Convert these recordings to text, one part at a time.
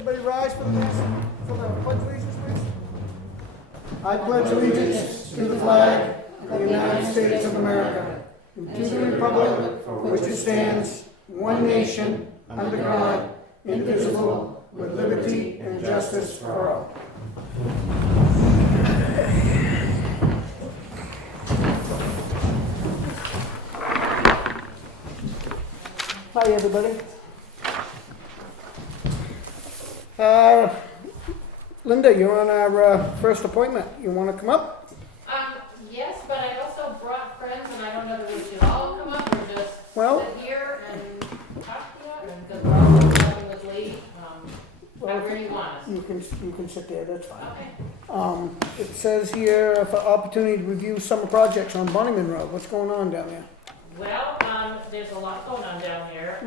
everybody rise for the pledge allegiance, please? I pledge allegiance to the flag of the United States of America, and to the republic for which it stands, one nation, under God, indivisible, with liberty and justice for all. Hi, everybody. Linda, you're on our first appointment. You want to come up? Yes, but I also brought friends, and I don't know if we should all come up or just Well- sit here and talk to you, and because we're all talking with Lee, however you want us. You can sit there, that's fine. Okay. It says here for opportunity to review summer projects on Bonnyman Road. What's going on down there? Well, there's a lot going on down here.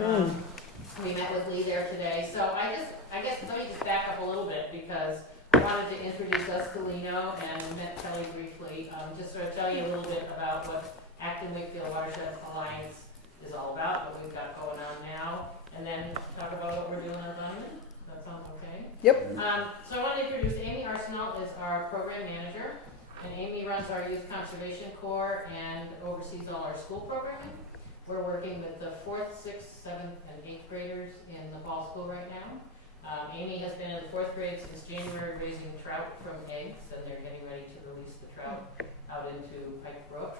We met with Lee there today, so I guess let me just back up a little bit because I wanted to introduce us to Lino and met Kelley briefly, just sort of tell you a little bit about what Acton Wakefield Watershed Alliance is all about, what we've got going on now, and then talk about what we're doing on Bonnyman. That sounds okay? Yep. So I want to introduce Amy Arsenal is our program manager, and Amy runs our Youth Conservation Corps and oversees all our school programming. We're working with the 4th, 6th, 7th, and 8th graders in the fall school right now. Amy has been in the 4th grade since January raising trout from eggs, and they're getting ready to release the trout out into Pike Brook.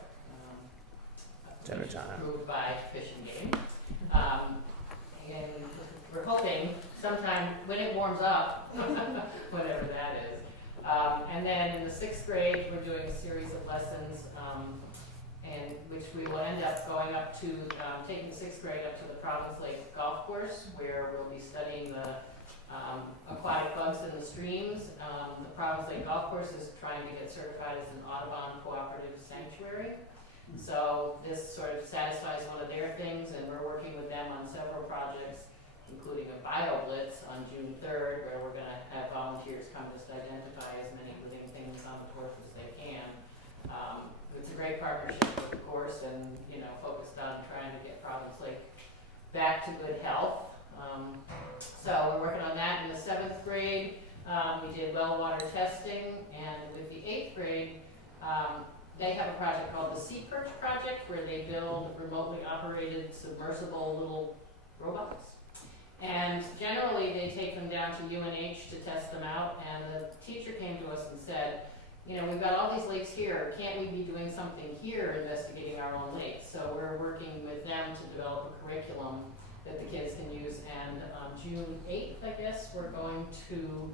Dinner Which is time. approved by Fish and Game. And we're hoping sometime when it warms up, whatever that is. And then in the 6th grade, we're doing a series of lessons, and which we will end up going up to, taking the 6th grade up to the Province Lake Golf Course, where we'll be studying the aquatic bugs in the streams. The Province Lake Golf Course is trying to get certified as an Audubon Cooperative Sanctuary. So this sort of satisfies one of their things, and we're working with them on several projects, including a bio blitz on June 3rd, where we're going to have volunteers come just identify as many living things on the course as they can. It's a great partnership with the course, and focused on trying to get Province Lake back to good health. So we're working on that in the 7th grade. We did well water testing, and with the 8th grade, they have a project called the Sea Perch Project, where they build remotely operated submersible little robots. And generally, they take them down to UNH to test them out. And the teacher came to us and said, we've got all these lakes here. Can't we be doing something here, investigating our own lakes? So we're working with them to develop a curriculum that the kids can use. And on June 8th, I guess, we're going to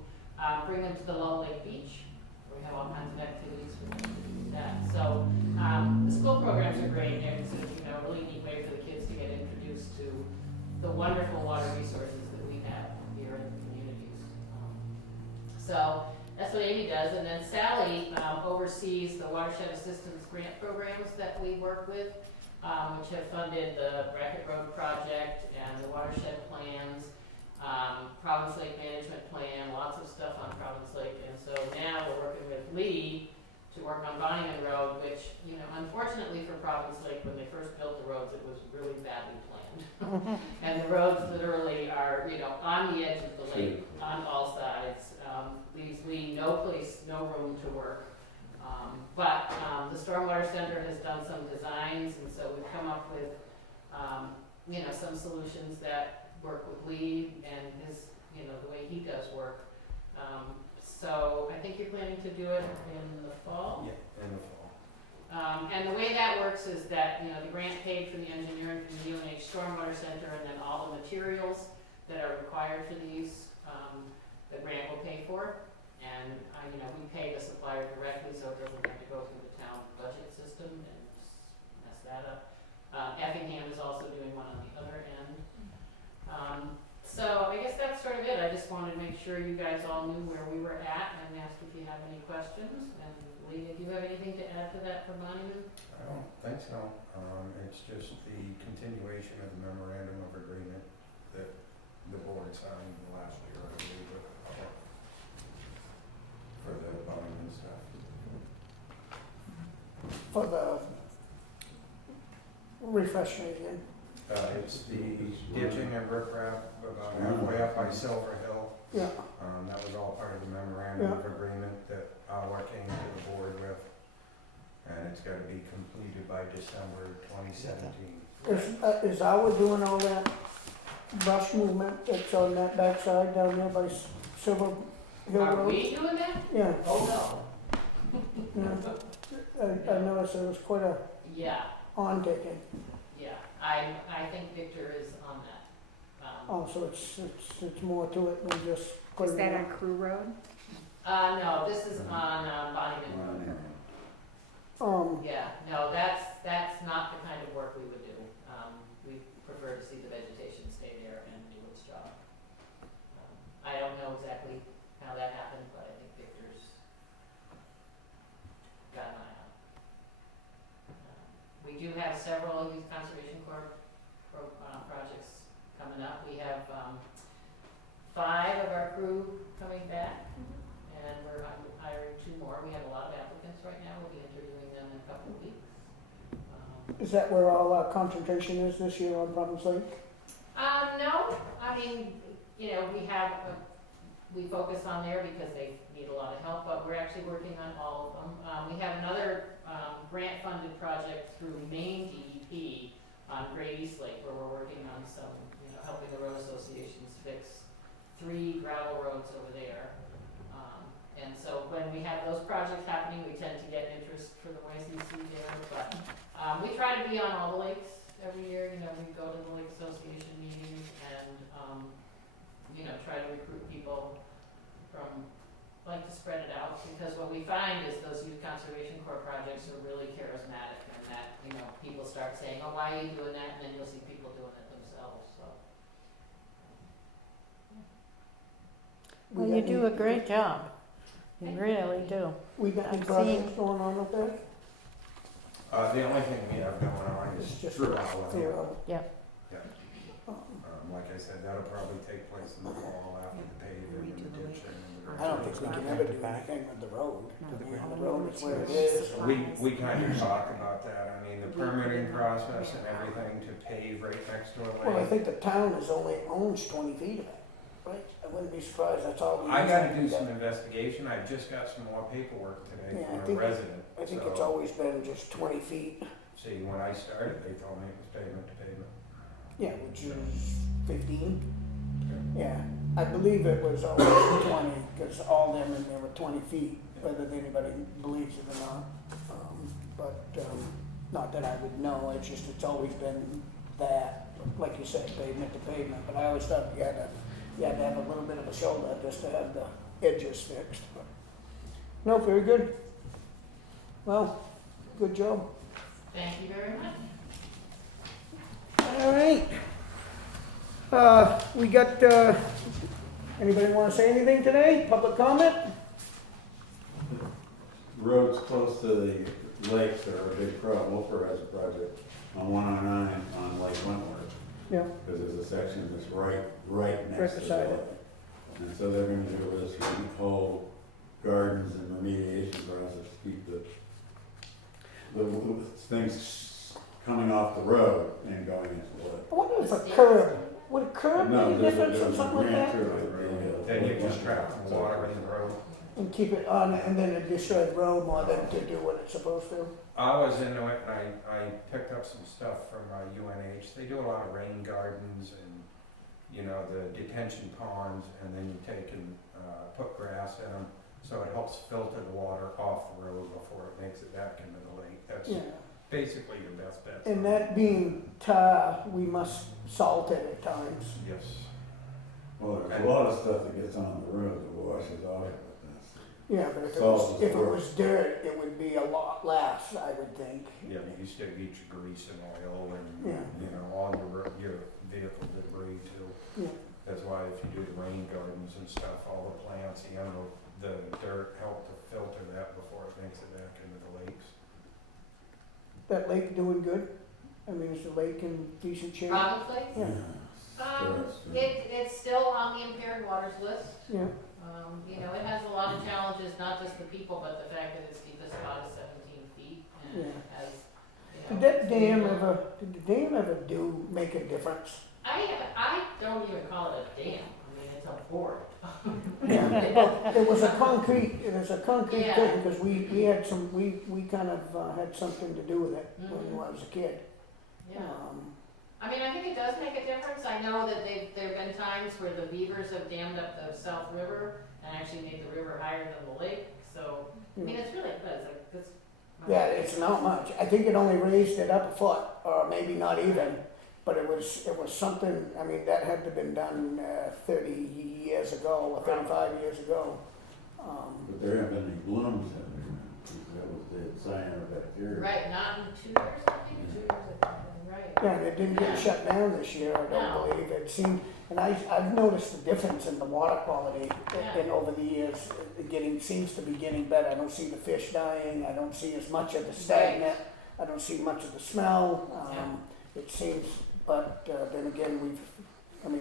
bring them to the Lone Lake Beach. We have all kinds of activities for them to do that. So the school programs are great, and it's a really neat way for the kids to get introduced to the wonderful water resources that we have here in the communities. So that's what Amy does, and then Sally oversees the watershed assistance grant programs that we work with, which have funded the Brackett Road project and the watershed plans. Province Lake Management Plan, lots of stuff on Province Lake, and so now we're working with Lee to work on Bonnyman Road, which, unfortunately for Province Lake, when they first built the roads, it was really badly planned. And the roads literally are, on the edge of the lake, on all sides, leaves Lee no place, no room to work. But the Stormwater Center has done some designs, and so we've come up with, some solutions that work with Lee and his, the way he does work. So I think you're planning to do it in the fall? Yeah, in the fall. And the way that works is that, the grant paid for the engineering from the UNH Stormwater Center, and then all the materials that are required for these, the grant will pay for. And, we pay the supplier directly, so it doesn't have to go through the town budget system and mess that up. Effingham is also doing one on the other end. So I guess that's sort of it. I just wanted to make sure you guys all knew where we were at and asked if you have any questions. And Lee, do you have anything to add to that for Bonnyman? I don't think so. It's just the continuation of the memorandum of agreement that the board signed last year, I believe, for the Bonnyman stuff. For the refresh me again. It's the ditching and riprap about halfway up by Silver Hill Yeah, That was all part of the memorandum of agreement that I came to the board with. And it's gotta be completed by December 2017. is our doing all that brush movement that's on that backside down there by Silver Hill Are Road? we doing that? Yeah, Oh, yeah. I noticed there was quite a no. Yeah, on-taking. yeah. I think Victor is on that. Oh, so it's more to it than just Is putting that it on Crew Road? No, this is on Bonnyman Road. Yeah, no, that's not the kind of work we would do. We prefer to see the vegetation stay there and do its job. I don't know exactly how that happened, but I think Victor's got an eye on it. We do have several Youth Conservation Corps projects coming up. We have 5 of our crew coming back, and we're hiring 2 more. We have a lot of applicants right now. We'll be interviewing them in a couple of weeks. Is that where all our concentration is this year on Providence Lake? No, I mean, you know, we focus on there because they need a lot of help, but we're actually working on all of them. We have another grant-funded project through Maine DEP on Great East Lake, where we're working on some, you know, helping the road associations fix 3 gravel roads over there. And so when we have those projects happening, we tend to get interest for the YCC there, but we try to be on all the lakes every year. You know, we go to the Lake Association meetings and, you know, try to recruit people from, like to spread it out, because what we find is those Youth Conservation Corps projects are really charismatic, and that, you know, people start saying, oh, why are you doing that? And then you'll see people doing it themselves, so. Well, you do a great job. You really do. We got any I've projects seen- going on up there? The only thing we have going on is It's just through our through, Yeah. Like I said, that'll probably take place in the fall after the paving and the ditching and the. I don't think we can ever do anything with the road. The road is where it is. We kind of talk about that. I mean, the permitting process and everything to pave right next to a lake. Well, I think the town is only owns 20 feet of it, right? I wouldn't be surprised, that's all. we I use. gotta do some investigation. I just got some more paperwork today Yeah, I from a think- resident. I think So, it's always been just 20 feet. See, when I started, they told me it was pavement to pavement. Yeah, which is 15. Yeah, I believe it was always 20, because all them in there were 20 feet, whether anybody believes it or not. Not that I would know, it's always been that, like you said, pavement to pavement. But I always thought you had to have a little bit of a shoulder just to have the edges fixed. But no, very good. Well, good job. Thank you very much. All right. We got, anybody want to say anything today? Public comment? Roads close to the lakes are a big problem. Wilford has a project on 109 on Lake Wentworth, Yeah. because there's a section that's right next to the beside lake. And so they're gonna do this whole gardens and remediation process to keep the things coming off the road and going into the lake. I wonder if a curb, would a curb No, make a there's difference or there's a something like grant that? through it. Then you just trap the water in the road. And keep it on, and then it destroy the road more than to do what it's supposed to? I was into it, and I picked up some stuff from UNH. They do a lot of rain gardens and, you know, the detention ponds, and then you take and put grass in them, so it helps filter the water off the road before it makes it back into the lake. That's Yeah. basically your best bet. And that being tar, we must salt it at times. Yes. Well, there's a lot of stuff that gets on the road that washes off of it. Yeah, but if it Salt was, is if it worse. was dirt, it would be a lot less, I would think. Yeah, you still get your grease and oil and, Yeah. you know, all your vehicle debris too. Yeah. That's why if you do the rain gardens and stuff, all the plants, you know, the dirt help to filter that before it makes it back into the lakes. That lake doing good? I mean, is the lake in decent shape? Probably. Yeah. It's still on the impaired waters list. Yeah. You know, it has a lot of challenges, not just the people, but the fact that its deepest spot is 17 feet, and it Yeah. has, you Did know. that dam ever, make a difference? I don't even call it a dam. I mean, it's board. Yeah, it was a concrete Yeah. thing, because we had some, we kind of had something to do with it when I was a kid. Yeah. I mean, I think it does make a difference. I know that there have been times where the beavers have dammed up the South River and actually made the river higher than the lake, so, I mean, it's really good, it's. Yeah, it's not much. I think it only raised it up a foot, or maybe not even, but it was something, I mean, that had to have been done 30 years ago, or 35 years ago. But there haven't been any blooms in there, that was the cyanobacteria. Right, not in 2 years, I think, 2 years, I think, right. Yeah, and it didn't get shut down this year, I No. don't believe. It seemed, and I've noticed the difference in the water quality Yeah. in over the years. Seems to be getting better. I don't see the fish dying, I don't see as much of the stagnant, I don't see much of the smell. It seems, but then again,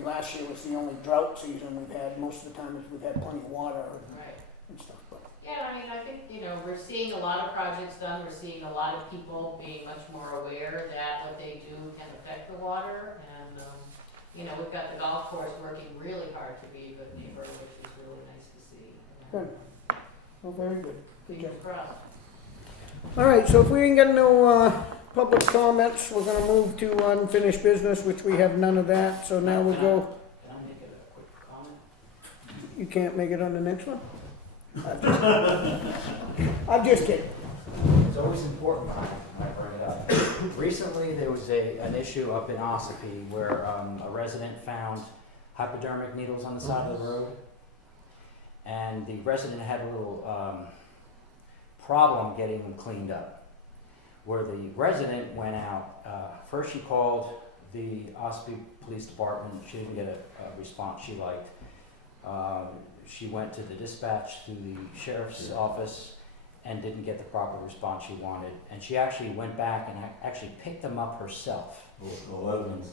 last year was the only drought season we've had. Most of the time we've had plenty of water Right. and stuff, but. Yeah, I mean, I think, we're seeing a lot of projects done, we're seeing a lot of people being much more aware that what they do can affect the water, and, we've got the golf course working really hard to be a good neighbor, which is really nice to see. Good. Well, very good. Good job. Fingers crossed. All right, so if we ain't got no public comments, we're gonna move to unfinished business, which we have none of that, so now we'll go. Can I make a quick comment? You can't make it on the next one? I'm just kidding. It's always important when I bring it up. Recently, there was an issue up in Ossipee where a resident found hypodermic needles on the side of the road. And the resident had a little problem getting them cleaned up. Where the resident went out, first she called the Ossipee Police Department. She didn't get a response she liked. She went to the dispatch through the sheriff's office and didn't get the proper response she wanted. And she actually went back and actually picked them up herself.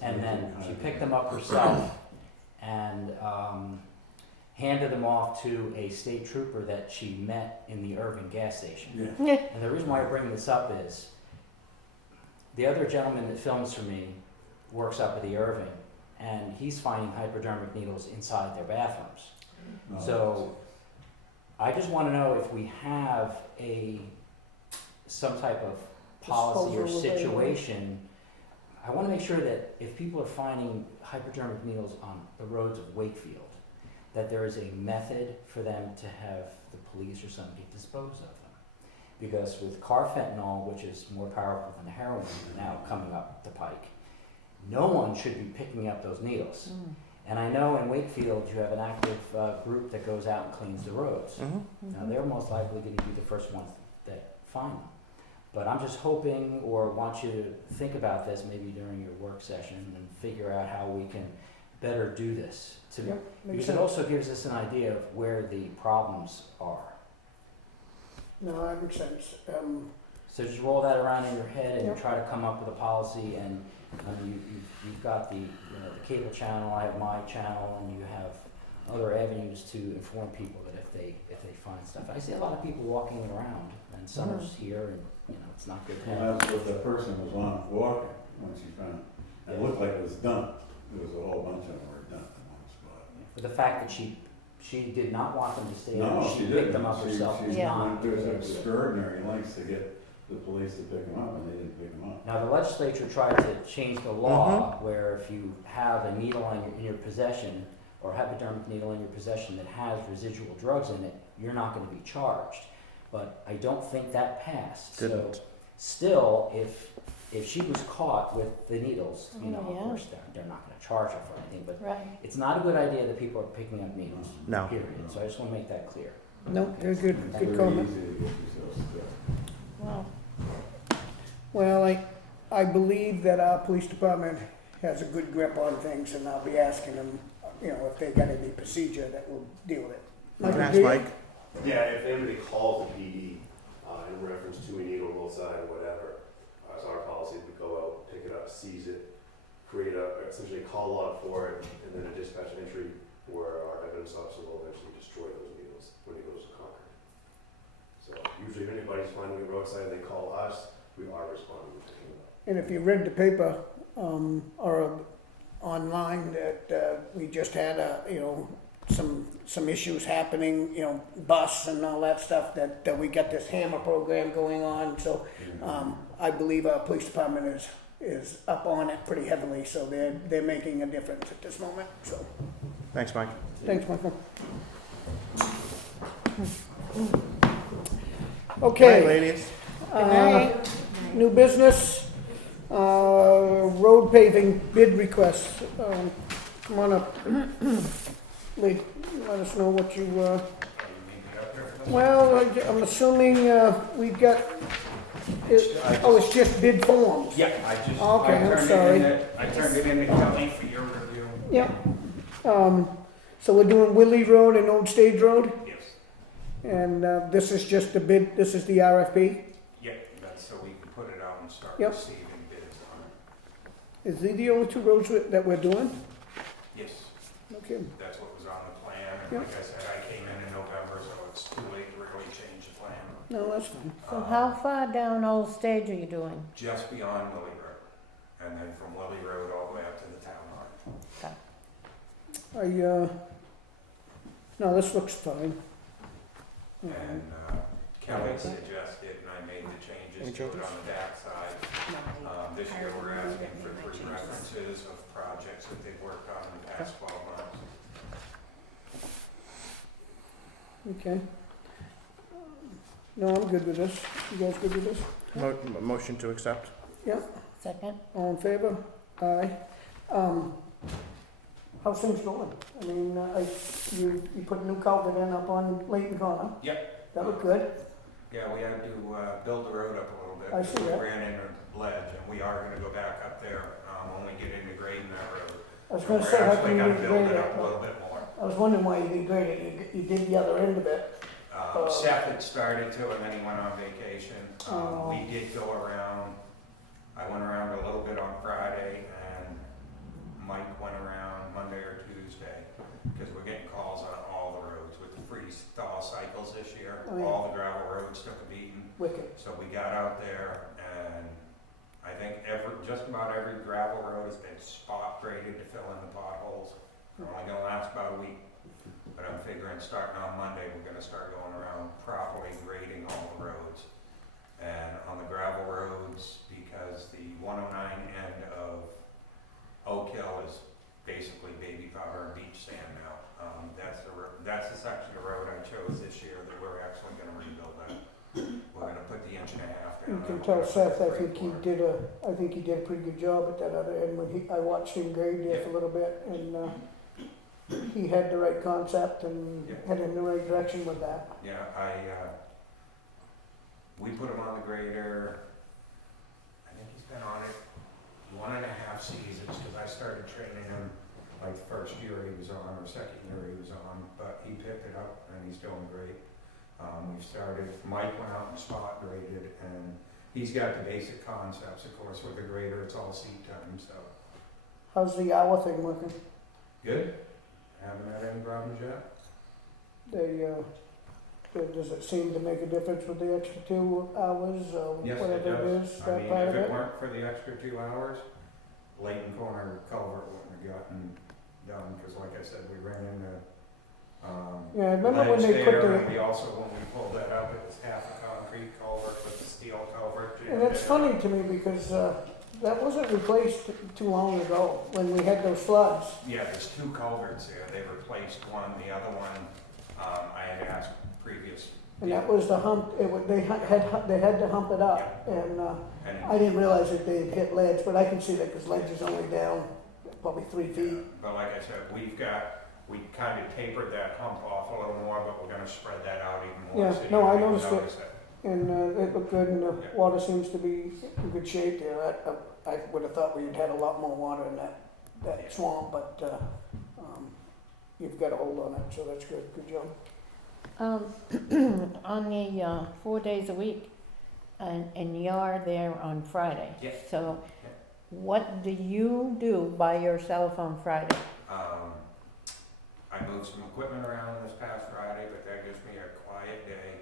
And then she picked them up herself and handed them off to a state trooper that she met in the Irving gas station. Yeah. And the reason why I bring this up is the other gentleman that films for me works up at the Irving, and he's finding hypodermic needles inside their bathrooms. No, So I just want to know if we have some type of policy or Disposal available. situation. I want to make sure that if people are finding hypodermic needles on the roads of Wakefield, that there is a method for them to have the police or somebody dispose of them. Because with carfentanil, which is more powerful than heroin now coming up the pike, no one should be picking up those needles. And I know in Wakefield you have an active group that goes out and cleans the roads. Now they're most likely going to be the first ones that find them. But I'm just hoping, or want you to think about this maybe during your work session and figure out how we can better do this. Yep, makes Because sense. it also gives us an idea of where the problems are. No, that makes sense. So just roll that around in your head and Yep. try to come up with a policy. And you've got the cable channel. I have my channel, and you have other avenues to inform people that if they find stuff. I see a lot of people walking around, and summer's here, and it's not good to have. Well, that's what the person was on walking when she found it. It looked like it was dumped. There was a whole bunch of them were dumped in one spot. But the fact that she did not want them to stay there, No, she she picked didn't. them up herself. She Yeah. went through some extraordinary lengths to get the police to pick them up, and they didn't pick them up. Now, the legislature tried to change the law where if you have a needle in your possession, or a hypodermic needle in your possession that has residual drugs in it, you're not going to be charged. But I don't think that passed. Didn't. So still, if she was caught with the needles, Oh, of yeah. course they're not going to charge her for anything. But Right. it's not a good idea that people are picking up needles. No. Period. So I just want to make that clear. No, very good, It's good very comment. easy to get yourself stuck. Wow. Well, I believe that our police department has a good grip on things, and I'll be asking them, if they got any procedure that will deal with it. You can Michael, ask do you? Mike. Yeah, if anybody calls the PD in reference to a needle on both sides or whatever, it's our policy to go out, pick it up, seize it, create essentially a call log for it, and then a dispatch entry where our evidence officer will eventually destroy those needles when he goes to Concord. So usually if anybody's finding a roadside, they call us, we are responding to picking it up. And if you read the paper, or online, that we just had some issues happening, you know, bus and all that stuff, that we got this hammer program going on, so, I believe our police department is up on it pretty heavily, so they're making a difference at this moment, so. Thanks, Mike. Thanks, Michael. Good Okay. night, ladies. New business, road paving bid requests. Come on up. Lee, let us know what you, well, I'm assuming, we've got, it's just bid forms. Yeah, I just, Okay, I'm I turned sorry. it into, I turned it into Kelley for your review. Yep. So we're doing Willie Road and Old Stage Road, Yes. and, this is just the bid, this is the RFP. Yeah, that's so we can put it out and start Yep. receiving bids on it. Is these the only two roads that we're doing? Yes, Okay. that's what was on the plan, and Yep. like I said, I came in November, so it's too late to really change the plan. No, that's fine. So how far down Old Stage are you doing? Just beyond Willie Road, and then from Willie Road all the way up to the town hall. No, this looks fine. And Kelley suggested, and I made the changes to it on the backside. This year, we're asking for 3 references of projects that they've worked on in the past 12 months. Okay. No, I'm good with this. You guys good with this? Motion to accept. Second? All in favor? Aye. How's things going? I mean, you put a new culvert in up on Layton Corner. Yep. That looked good. Yeah, we had to build the road up a little bit. I see that. We ran into a ledge, and we are gonna go back up there, when we get into grading that road. I was So gonna we're say, how actually come you gonna didn't build grade it up a it? little bit more. I was wondering why you didn't grade it. You did the other end of it. Seth had started to, and then he went on vacation. Oh. We did go around, I went around a little bit on Friday, and Mike went around Monday or Tuesday, because we're getting calls on all the roads with the freeze thaw cycles this year. Oh, yeah. All the gravel roads took a beating, Wicked. so we got out there, and I think just about every gravel road has been spot graded to fill in the potholes. They're only gonna last about a week. But I'm figuring starting on Monday, we're gonna start going around properly grading all the roads. And on the gravel roads, because the 109 end of Oak Hill is basically baby powder and beach sand now. That's the section of road I chose this year that we're actually gonna rebuild that. We're gonna put the 1.5 inch down. You can tell Seth, I think he did a pretty good job at that other end. I watched him grade there for a little bit, and, he had the right concept and Yeah. headed in the right direction with that. Yeah, we put him on the grader, I think he's been on it 1.5 seasons, because I started training him like the first year he was on, or second year he was on, but he picked it up and he's doing great. Mike went out and spot graded, and he's got the basic concepts, of course, with the grader, it's all seat time, so. How's the hour thing working? Good, haven't had any problems yet. Does it seem to make a difference with the extra 2 hours or Yes, it whatever it does. is, I that mean, part if of it it? weren't for the extra 2 hours, Layton Corner culvert wouldn't have gotten done, because like I said, we ran into, Yeah, I remember when ledge they put there, and the, we also, when we pulled that up, it was half a concrete culvert with the steel culvert. and it's funny to me because, that wasn't replaced too long ago when we had those floods. Yeah, there's 2 culverts there, they replaced one, the other one, I had asked previous. And that was the hump, they had to hump it up, and, And, I didn't realize that they'd hit ledge, but I can see that because ledge is only down probably 3 feet. but like I said, we kind of tapered that hump off a little more, but we're gonna spread that out even more. Yeah, so you no, don't I even noticed it. notice it. And, it looked good and the Yeah. water seems to be in good shape there. I would have thought we'd had a lot more water in that swamp, but, you've got a hold on it, so that's good, good job. On the 4 days a week, and you're there on Friday. Yes. So what do you do by yourself on Friday? I moved some equipment around this past Friday, but that gives me a quiet day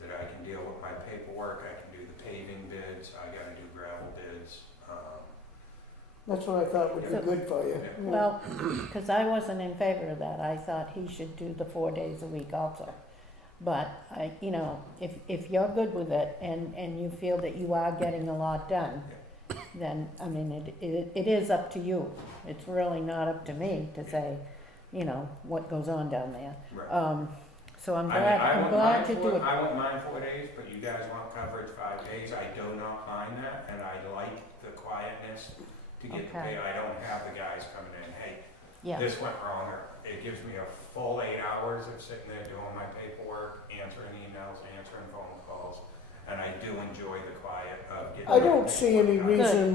that I can deal with my paperwork, I can do the paving bids, I gotta do gravel bids. That's what I thought would be good for you. Well, because I wasn't in favor of that. I thought he should do the 4 days a week also. But I, you know, if you're good with it and you feel that you are getting a lot done, then, I mean, it is up to you. It's really not up to me to say, you know, what goes on down there. Right. So I'm I mean, glad, I I'm wouldn't glad mind to do it. I wouldn't mind 4 days, but you guys want coverage 5 days, I do not mind that, and I like the quietness to get the Okay. pay. I don't have the guys coming in, hey, Yeah, this went wrong, or it gives me a full 8 hours of sitting there doing my paperwork, answering emails, answering phone calls, and I do enjoy the quiet of getting. I don't see any paperwork done. reason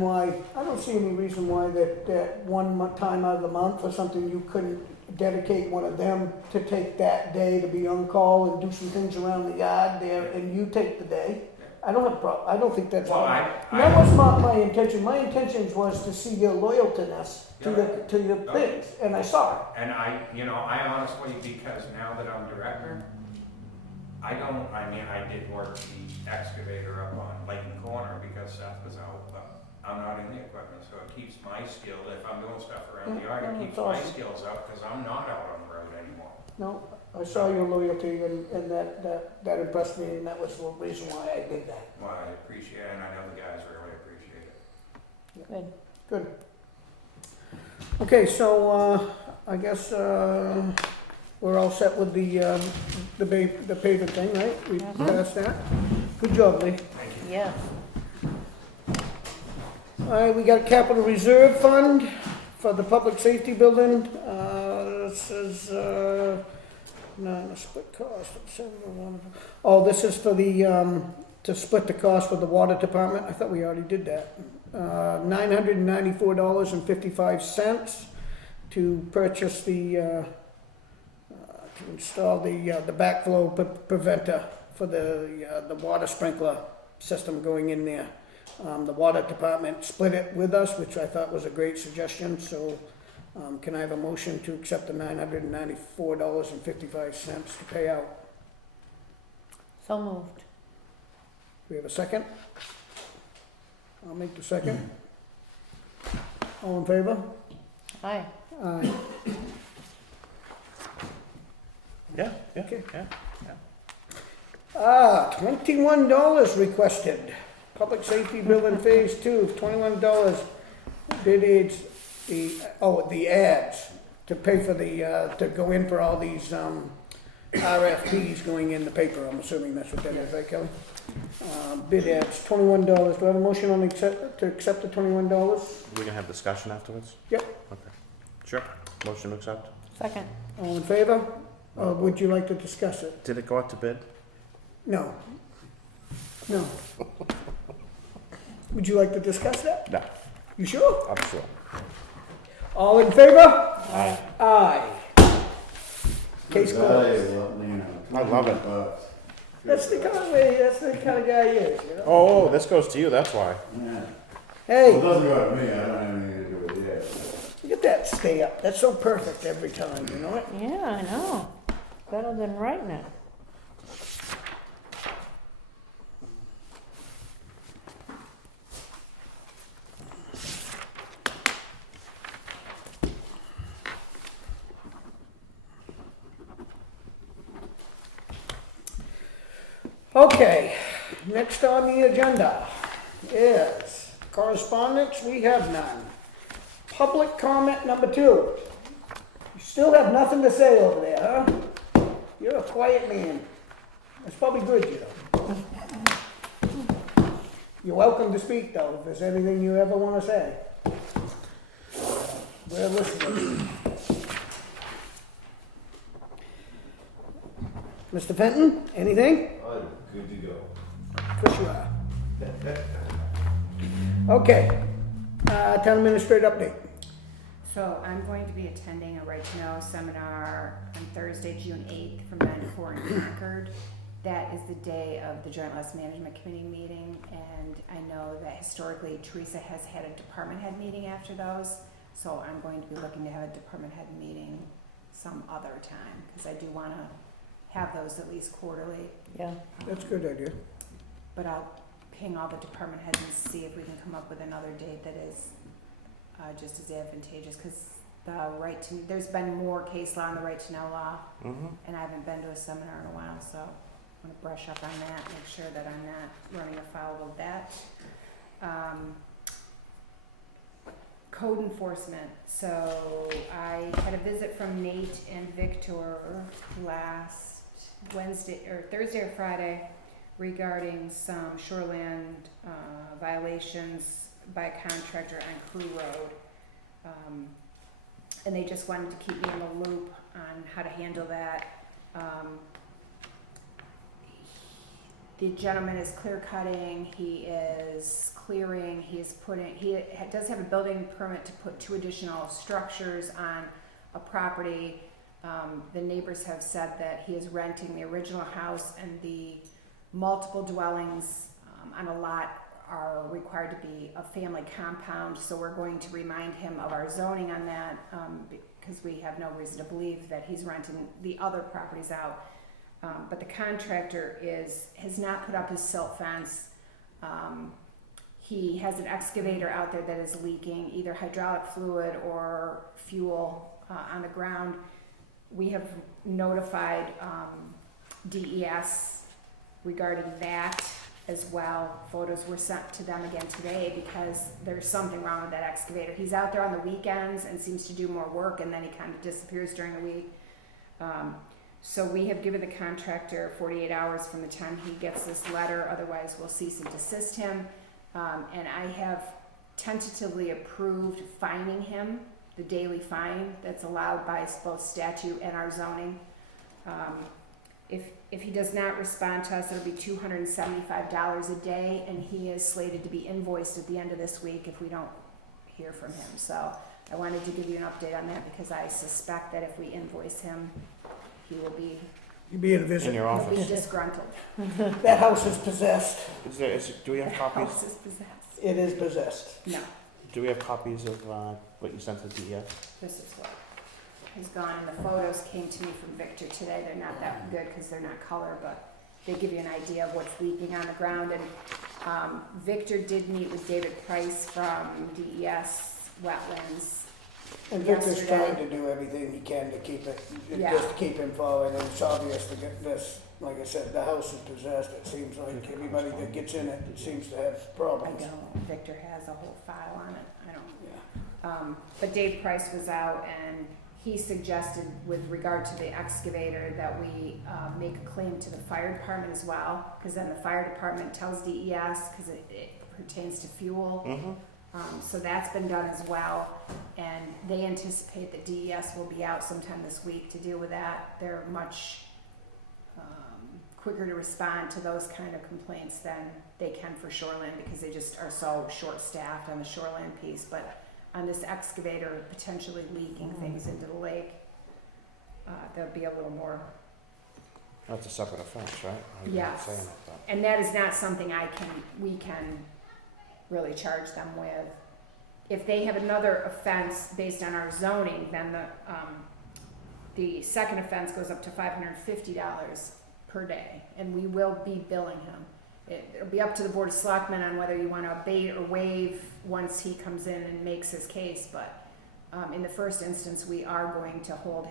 why, that one time out of the month or something, you couldn't dedicate one of them to take that day to be on call and do some things around the yard there, and you take the day. I don't have a problem, I don't think that's. Well, That was not my intention. My intention was to see your loyaltiness to your things, and I saw it. And I honestly, because now that I'm director, I did work the excavator up on Layton Corner because Seth was out, but I'm not in the equipment, so it keeps my skill, if I'm doing stuff around the yard, Yeah, it keeps that's my awesome. skills up, because I'm not out on the road anymore. No, I saw your loyalty, and that impressed me, and that was the reason why I did that. Well, I appreciate it, and I know the guys really appreciate it. good. Good. Okay, so, I guess, we're all set with the paver thing, right? We passed that. Good job, Lee. Thank you. Yeah, All right, we got capital reserve fund for the public safety building. This is, not a split cost. Oh, this is for the, to split the cost with the water department. I thought we already did that. $994.55 to purchase to install the backflow preventer for the water sprinkler system going in there. The water department split it with us, which I thought was a great suggestion, so can I have a motion to accept the $994.55 to pay out? so moved. Do we have a second? I'll make the second. All in favor? Aye. Aye. Yeah, Okay. yeah. $21 requested. Public safety building phase 2, $21. Bid aids, the ads to pay for to go in for all these RFPs going in the paper. I'm assuming that's what that is, right, Kelly? Bid ads, $21. Do I have a motion to accept the $21? We can have discussion afterwards? Yep. Okay. Sure. Motion to accept. Second. All in favor? Or would you like to discuss it? Did it go out to bid? No. No. Would you like to discuss that? No, You sure? I'm sure. All in favor? Aye. Aye. Case closed. I love it. That's the kind of guy he is, you know? Oh, this goes to you, that's why. Yeah. Well, it Hey, doesn't go to me, I don't have anything to do with it. look at that stay up. That's so perfect every time, you know it? Yeah, I know. Better than writing it. Okay, next on the agenda is correspondence. We have none. Public comment number 2. You still have nothing to say over there, huh? You're a quiet man. That's probably good, you know. You're welcome to speak, though, if there's anything you ever want to say. We're listening. Mr. Fenton, anything? I'm good to go. Of course you are. Okay, town administrator update. So I'm going to be attending a Right to Know seminar on Thursday, June 8th from 9 to 4 in Concord. That is the day of the Joint Loss Management Committee meeting, and I know that historically Teresa has had a department head meeting after those, so I'm going to be looking to have a department head meeting some other time, because I do want to have those at least quarterly. Yeah. That's a good idea. But I'll ping all the department heads and see if we can come up with another date that is just as advantageous, because there's been more case law on the right to know law, Mm-hmm. and I haven't been to a seminar in a while, so I'm gonna brush up on that, make sure that I'm not running afoul of that. Code enforcement, so I had a visit from Nate and Victor last Thursday or Friday regarding some shoreland violations by a contractor on Crew Road. And they just wanted to keep me in the loop on how to handle that. The gentleman is clear cutting, he is clearing, he does have a building permit to put 2 additional structures on a property. The neighbors have said that he is renting the original house, and the multiple dwellings on a lot are required to be a family compound, so we're going to remind him of our zoning on that, because we have no reason to believe that he's renting the other properties out. But the contractor has not put up his silt fence. He has an excavator out there that is leaking either hydraulic fluid or fuel on the ground. We have notified DES regarding that as well. Photos were sent to them again today because there's something wrong with that excavator. He's out there on the weekends and seems to do more work, and then he kind of disappears during the week. So we have given the contractor 48 hours from the time he gets this letter, otherwise we'll cease and desist him. And I have tentatively approved fining him, the daily fine that's allowed by both statute and our zoning. If he does not respond to us, it'll be $275 a day, and he is slated to be invoiced at the end of this week if we don't hear from him. So I wanted to give you an update on that because I suspect that if we invoice him, he will be, You'd be in a visit. In your he'll be office. disgruntled. That house is possessed. Do we have The copies? house is possessed. It is possessed. No, Do we have copies of what you sent to DES? this is what has gone, and the photos came to me from Victor today. They're not that good because they're not color, but they give you an idea of what's leaking on the ground. And Victor did meet with David Price from DES Wetlands. And Victor's Yesterday. trying to do everything he can to keep it, Yeah. just to keep him forward, and it's obvious to get this, like I said, the house is possessed. It seems like everybody that gets in it seems to have I problems. don't, Victor has a whole file on it. I don't. Yeah. But Dave Price was out, and he suggested with regard to the excavator that we make a claim to the fire department as well, because then the fire department tells DES, because it pertains to fuel. Mm-hmm. So that's been done as well, and they anticipate that DES will be out sometime this week to deal with that. They're much quicker to respond to those kind of complaints than they can for shoreline, because they just are so short-staffed on the shoreline piece. But on this excavator potentially leaking things into the lake, there'll be a little more. That's a separate offense, right? I remember Yes. saying that, though. And that is not something we can really charge them with. If they have another offense based on our zoning, then the second offense goes up to $550 per day, and we will be billing him. It'll be up to the Board of Selectmen on whether you want to abate or waive once he comes in and makes his case, but in the first instance, we are going to hold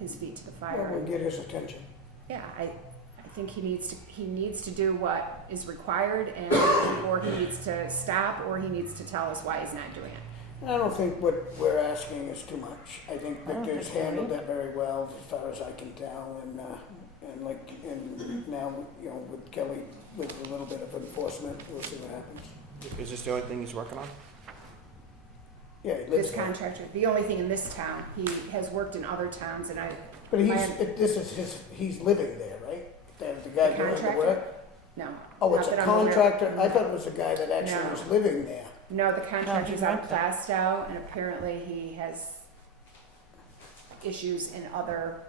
his feet to the Well, fire. we'll get his attention. Yeah, I think he needs to do what is required, and or he needs to stop, or he needs to tell us why he's not doing it. I don't think what we're asking is too much. I think I don't Victor's think so handled either. that very well, as far as I can tell, and now, with Kelley, with a little bit of enforcement, we'll see what happens. Is this the only thing he's working on? Yeah, he lives This there. contractor, the only thing in this town, he has worked in other towns, and But I- he's living there, right? The guy The doing the contractor? work? no. Oh, it's Not a that I'm aware of. contractor? I thought it was a guy that actually No. was living there. No, the contractor's on rented. Plastow, and apparently he has issues in other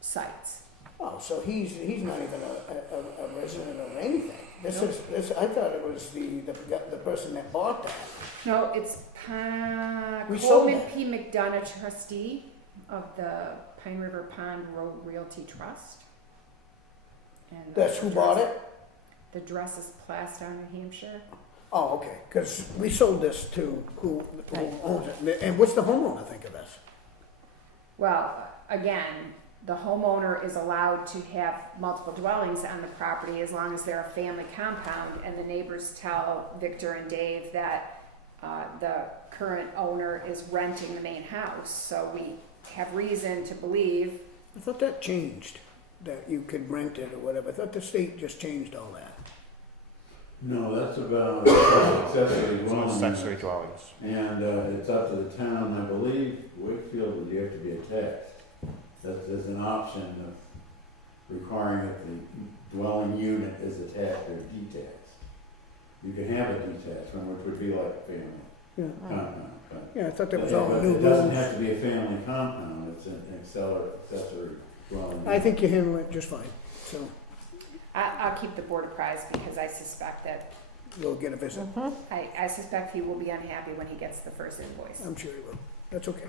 sites. Oh, so he's not even a resident of anything. I thought it was the person that bought that. No, it's We sold Coleman that. P. McDonough, trustee of the Pine River Pond Road Realty Trust. And That's who bought it? The address is Plastow, New Hampshire. Oh, okay, because we sold this to who Right. owns it, and what's the homeowner think of this? Well, again, the homeowner is allowed to have multiple dwellings on the property as long as they're a family compound, and the neighbors tell Victor and Dave that the current owner is renting the main house, so we have reason to believe. I thought that changed, that you could rent it or whatever. I thought the state just changed all that. No, that's about accessory It's dwelling. accessory dwellings. And it's up to the town, I believe Wakefield would have to be attached. There's an option of requiring that the dwelling unit is attached or detached. You can have a detached one, which would be like a family Yeah, compound. But yeah, I thought that was all but new it doesn't rules. have to be a family compound, it's an accessory dwelling. I think you handle it just fine, so I'll keep the board apprised because I suspect that, we'll get a visit. I suspect he will be unhappy when he gets the first invoice. I'm sure he will. That's okay.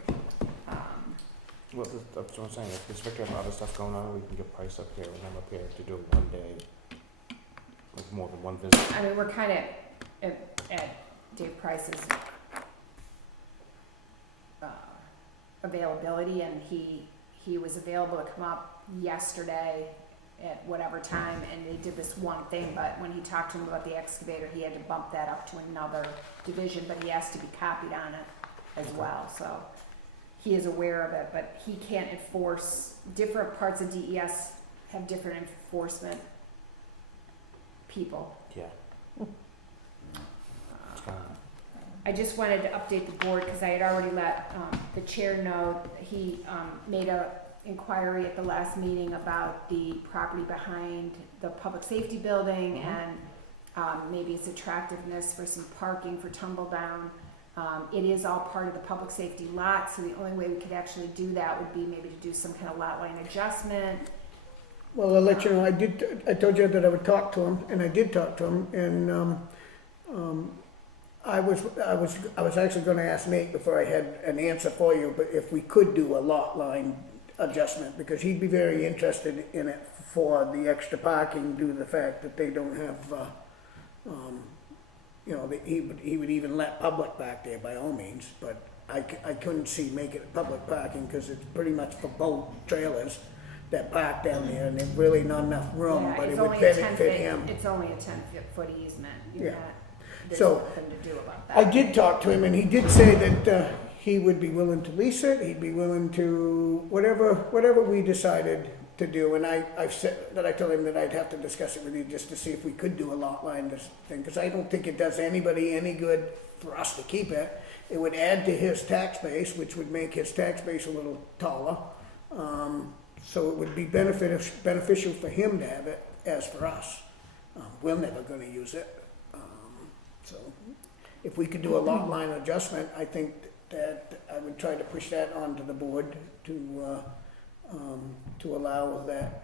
Well, that's what I'm saying, if Victor has other stuff going on, we can get Price up here and I'm up here to do it one day, like more than one visit. I mean, we're kind of at Dave Price's availability, and he was available to come up yesterday at whatever time, and they did this one thing, but when he talked to him about the excavator, he had to bump that up to another division, but he asked to be copied on it as well, so he is aware of it, but he can't enforce. Different parts of DES have different enforcement people. Yeah. It's fine. I just wanted to update the board because I had already let the chair know. He made a inquiry at the last meeting about the property behind the public safety building and maybe its attractiveness for some parking for tumble down. It is all part of the public safety lot, so the only way we could actually do that would be maybe to do some kind of lot line adjustment. Well, I'll let you know, I told you that I would talk to him, and I did talk to him, and I was actually gonna ask Nate before I had an answer for you, but if we could do a lot line adjustment, because he'd be very interested in it for the extra parking due to the fact that they don't have, you know, he would even let public back there by all means, but I couldn't see making it public parking, because it's pretty much for both trailers that park down there, and there's really not enough room, Yeah, but it it's would only a benefit him. It's only a 10-foot easement. You're Yeah. not, there's So, nothing to do about that. I did talk to him, and he did say that he would be willing to lease it, he'd be willing to, whatever we decided to do, and I've said, that I told him that I'd have to discuss it with you just to see if we could do a lot line this thing, because I don't think it does anybody any good for us to keep it. It would add to his tax base, which would make his tax base a little taller, so it would be beneficial for him to have it as for us. We're never gonna use it, so if we could do a lot line adjustment, I think that I would try to push that onto the board to allow that.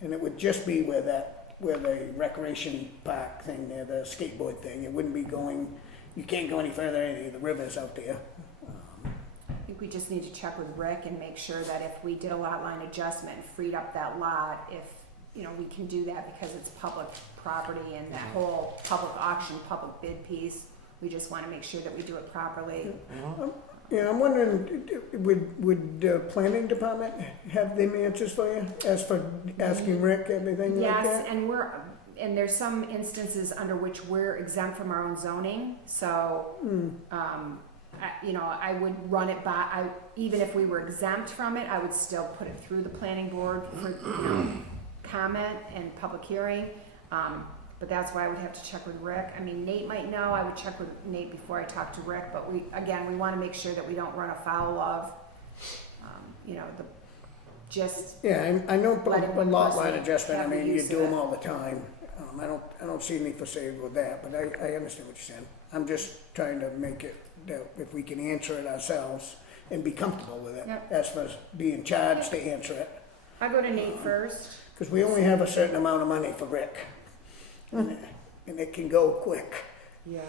And it would just be where the recreation park thing there, the skateboard thing, it wouldn't be going, you can't go any further, any of the rivers out there. I think we just need to check with Rick and make sure that if we did a lot line adjustment, freed up that lot, if, you know, we can do that because it's public property and that whole public auction, public bid piece. We just want to make sure that we do it properly. Yeah, I'm wondering, would the planning department have them answers for you, as for asking Rick, everything like Yes, that? and there's some instances under which we're exempt from our own zoning, so, you know, I would run it by, even if we were exempt from it, I would still put it through the planning board for, you know, comment and public hearing. But that's why I would have to check with Rick. I mean, Nate might know, I would check with Nate before I talk to Rick, but we want to make sure that we don't run afoul of, you know, Yeah, I know letting a one lot person line adjustment, I have the mean, you use do of them it. all the time. I don't see any for sale with that, but I understand what you're saying. I'm just trying to make it, that if we can answer it ourselves and be comfortable with it, Yep. as for being charged to answer it. I'll go to Nate first. Because we only have a certain amount of money for Rick, and it can go quick. Yeah.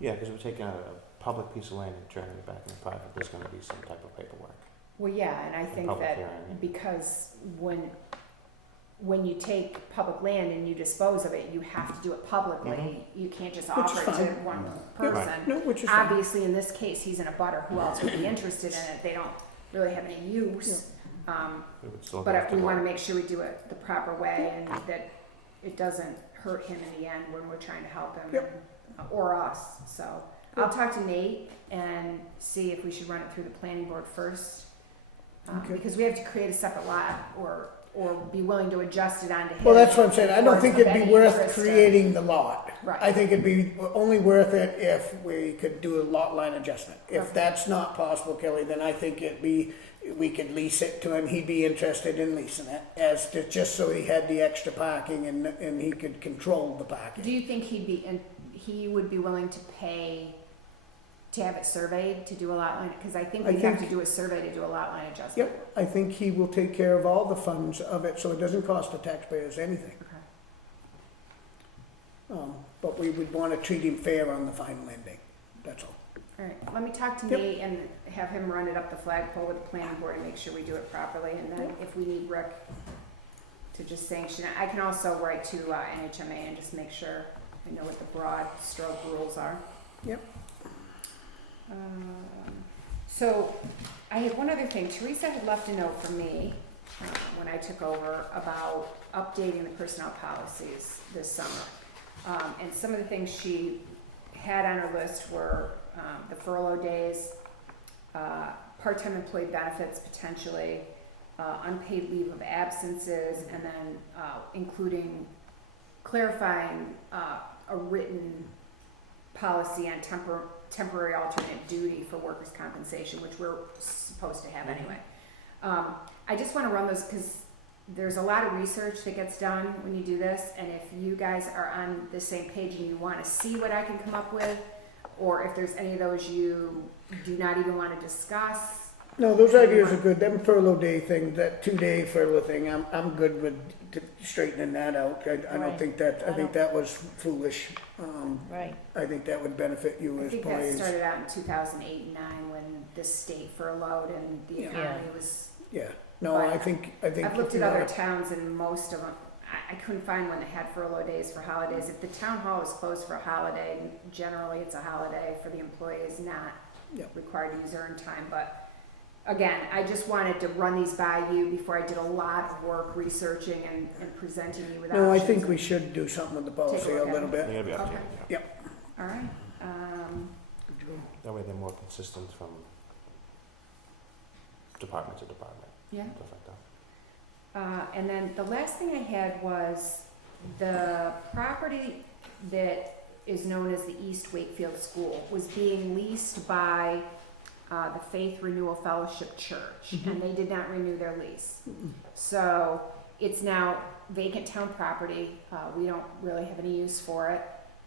Yeah, because we're taking a public piece of land and turning it back into private, there's gonna be some type of paperwork. Well, yeah, and I think Public that hearing. because when when you take public land and you dispose of it, you have to do it publicly. You can't just offer it to fine. one Yeah, person. no, which is fine. Obviously, in this case, he's in a butter. Who else would be interested in it? They don't really have any use. It would still But have to we go. want to make sure we do it the proper way and that it doesn't hurt him in the end when we're trying to help him or us. So I'll talk to Nate and see if we should run it through the planning board first. Okay. Because we have to create a separate lot or be willing to adjust it onto his. Well, that's what I'm saying. I don't think it'd be Any worth interest in- creating the lot. Right. I think it'd be only worth it if we could do a lot line adjustment. If Okay. that's not possible, Kelly, then I think we could lease it to him. He'd be interested in leasing it as to, just so he had the extra parking and he could control the Do parking. you think he would be willing to pay to have it surveyed to do a lot line? Because I think I we'd have to think- do a survey to do a lot line adjustment. Yep, I think he will take care of all the funds of it, so it doesn't cost the taxpayers anything. Okay. But we would want to treat him fair on the final ending, that's all. All right, let me talk to Yep. Nate and have him run it up the flagpole with the planning board and make sure we do it properly. And then if we need Rick to just sanction it, I can also write to NHMA and just make sure I know what the broad stroke rules are. Yep. So I had one other thing. Teresa had left a note for me when I took over about updating the personnel policies this summer. And some of the things she had on her list were the furlough days, part-time employee benefits potentially, unpaid leave of absences, and then including clarifying a written policy on temporary alternate duty for workers' compensation, which we're supposed to have anyway. I just want to run those because there's a lot of research that gets done when you do this, and if you guys are on the same page and you want to see what I can come up with, or if there's any of those you do not even want to discuss. No, those ideas are good. Them furlough day thing, that 2-day furlough thing, I'm good with straightening that out. I don't Right. think that, I think that was foolish. Right. I think that would benefit you I as think that employees. started out in 2008 and 9 when the state furloughed and the Yeah. economy was. Yeah, no, I think. I've looked if at you other want- towns and most of them, I couldn't find one that had furlough days for holidays. If the town hall is closed for a holiday, generally it's a holiday for the employees, not Yep. required to use earned time. But again, I just wanted to run these by you before I did a lot of work researching and presenting you with options. No, I think we should do something with the policy Take a a look at little it. bit. They're gonna be up to Okay. you, All right. That way they're more consistent from department to department, Yeah. stuff like that. And then the last thing I had was the property that is known as the East Wakefield School was being leased by the Faith Renewal Fellowship Church, and they did not renew their lease. So it's now vacant town property. We don't really have any use for it.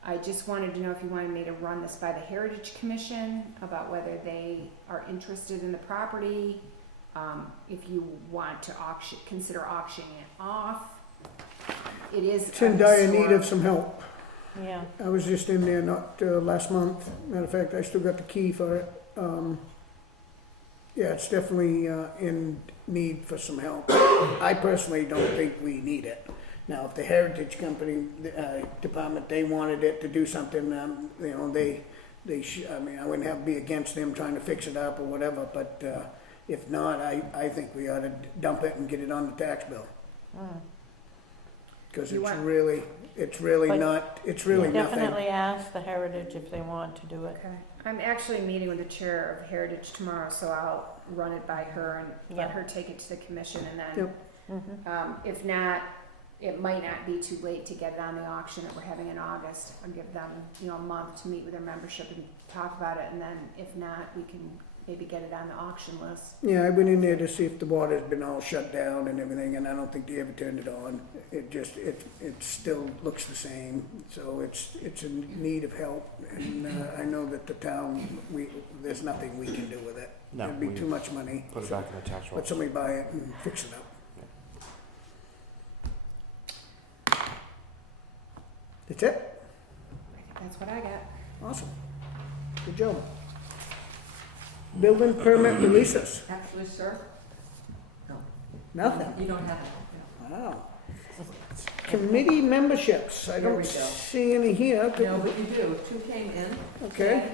I just wanted to know if you wanted me to run this by the Heritage Commission about whether they are interested in the property. If you want to consider auctioning it off. It is. It's in dire need of some help. Yeah. I was just in there not last month. Matter of fact, I still got the key for it. Yeah, it's definitely in need for some help. I personally don't think we need it. Now, if the Heritage Company department, they wanted it to do something, you know, I mean, I wouldn't be against them trying to fix it up or whatever, but if not, I think we ought to dump it and get it on the tax bill. Because You it's want- really But not, it's really nothing. Definitely ask the Heritage if they want to do it. Okay. I'm actually meeting with the chair of Heritage tomorrow, so I'll run it by her and let Yeah. her take it to the commission, and then, Yep. if not, it might not be too late to get it on the auction that we're having in August. I'll give them, a month to meet with their membership and talk about it, and then if not, we can maybe get it on the auction list. Yeah, I went in there to see if the water's been all shut down and everything, and I don't think they ever turned it on. It still looks the same, so it's in need of help, and I know that the town, there's nothing we can do with it. No, It'd be we too much money. Put it back in the tax roll. Let somebody buy it and fix it up. That's it? I think that's what I got. Awesome. Good job. Building permit releases, Actually, sir, nothing. you don't have it. Wow. Committee memberships, I Here we don't go. see any here. No, but you do. Two came in. Okay,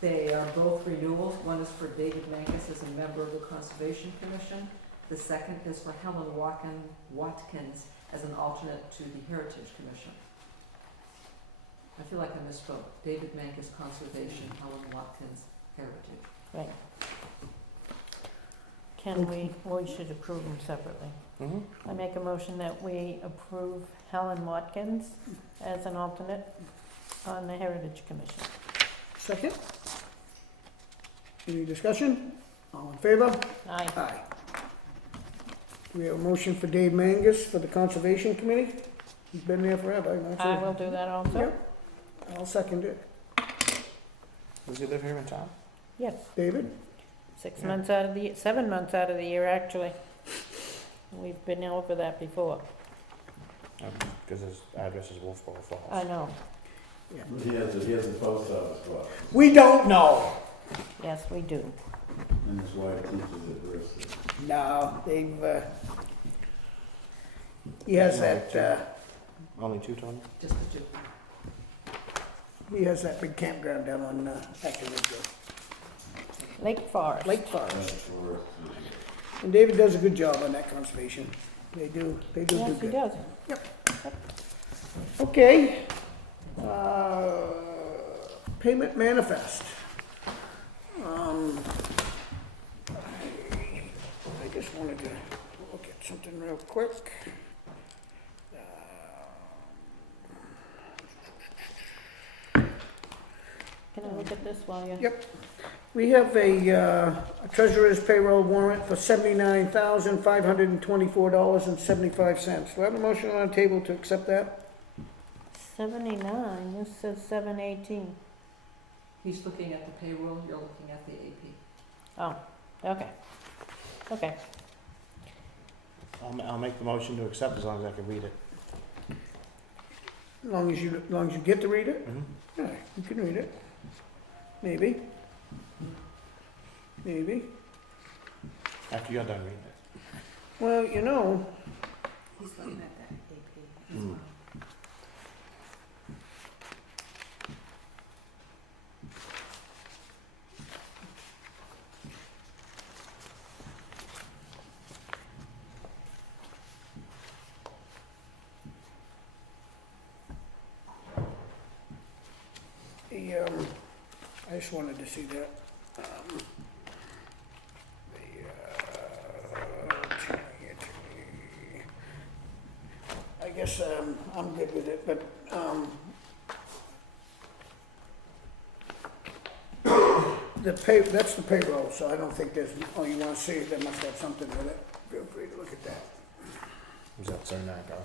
They are both renewals. One is for David Mangus as a member of the Conservation Commission. The second is for Helen Watkins as an alternate to the Heritage Commission. I feel like I misspoke. David Mangus Conservation, Helen Watkins Heritage. Right. Can we should approve them separately. Mm-hmm. I make a motion that we approve Helen Watkins as an alternate on the Heritage Commission. second. Any discussion? All in favor? Aye. Aye. We have a motion for Dave Mangus for the Conservation Committee. He's been there forever. I'm not I sure. will do that also. Yep. I'll second it. Does he live here in town? Yes, David? 7 months out of the year, actually. We've been over that before. Because his address is Wolfboro Falls. I know. He has a post office box, We don't know. Yes, we do. and his wife teaches at Bristol. No, they've, he has that, Only two, Tony? Just the two. he has that big campground down on, Ridge. Lake Forest. Lake Forest. That's for, And David does a good job on that conservation. They do Yes, good. he does. Okay. Payment manifest. I just wanted to look at something real quick. Can I look at this while you're? Yep. We have a treasurer's payroll warrant for $79,524.75. Do I have a motion on the table to accept that? 79, this says 718. He's looking at the payroll, you're looking at the AP. Oh, okay. Okay. I'll make the motion to accept as long as I can read it. As long as you get to read it? Mm-hmm. Yeah, you can read it. Maybe. Maybe. After you're done reading it. Well, you know, He's looking at that AP as Mm. well. I just wanted to see that. I guess, I'm good with it, but, that's the payroll, so I don't think there's, oh, you wanna see it, that must have something with it. Feel free to look at that. Was that 79,000?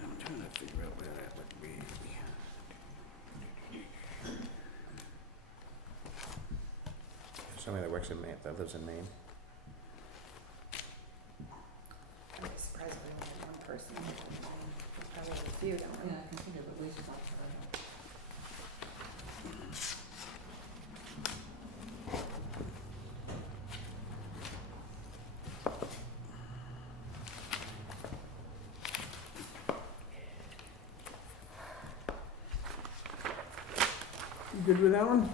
I'm trying to figure out where that would be. Somebody that works in Maine, that lives in Maine. I'm surprised we only had one person. There's probably a few, don't we? Yeah, I can think of at least one for that. You good with that one?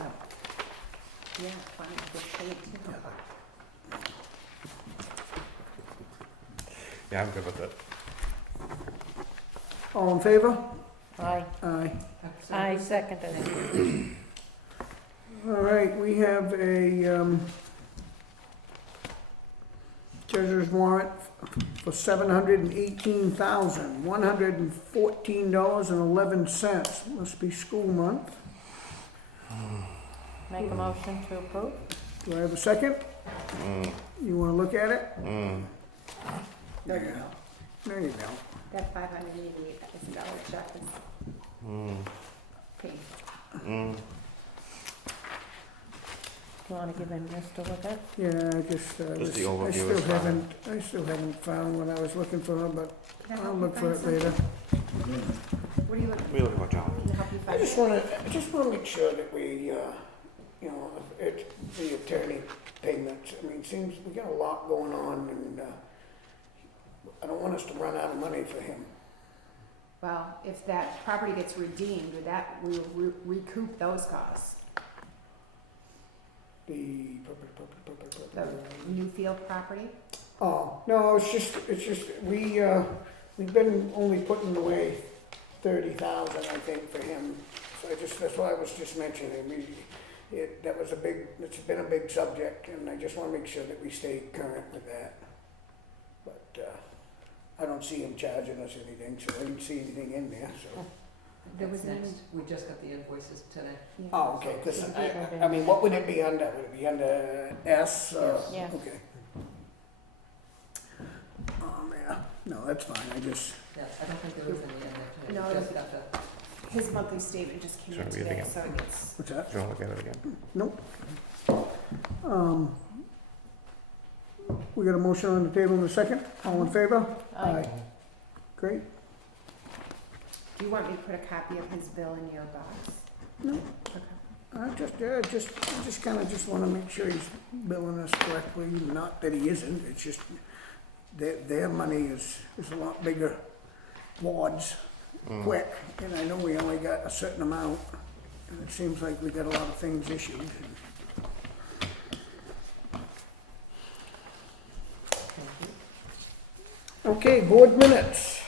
Oh. Yeah, fine, just pay it to him. Yeah, I'm good with it. All in favor? Aye. Aye. I seconded it. All right, we have a, treasurer's warrant for $718,114.11. Must be school month. Make a motion to approve? Do I have a second? You wanna look at it? There you go. There you go. That $588 check is paid. Do you wanna give him this to look at? Yeah, I just, the I overview still is fine. haven't found what I was looking for, but Can I I'll help you look for find it later. something? What are you looking We look for John. Can I help you I find just it? wanna make sure that we, you know, it's the attorney payments. I mean, seems we got a lot going on, and, I don't want us to run out of money for him. Well, if that property gets redeemed, we will recoup those costs. The. The Newfield property? Oh, no, it's just, we've been only putting away 30,000, I think, for him. So that's why I was just mentioning, it's been a big subject, and I just wanna make sure that we stay current with that. But, I don't see him charging us anything, so I didn't see anything in there, so. There was That's none. next. We just got the invoices today. Yeah. Oh, okay, cause I mean, what would it be under? Would it be under S? Yeah. Okay. Yeah, no, that's fine, I just, Yeah, I don't think there is any in there today. No, We just got the, His monthly statement just came Should in I read it today, again? so it's, what's that? Do you wanna look at it again? We got a motion on the table in a second, all in favor? Aye. Great. do you want me to put a copy of his bill in your box? No. Okay. I just kinda wanna make sure he's billing us correctly, not that he isn't, it's just, their money is a lot bigger wads, quick, and I know we only got a certain amount, and it seems like we got a lot of things issued. thank you. Okay, board minutes.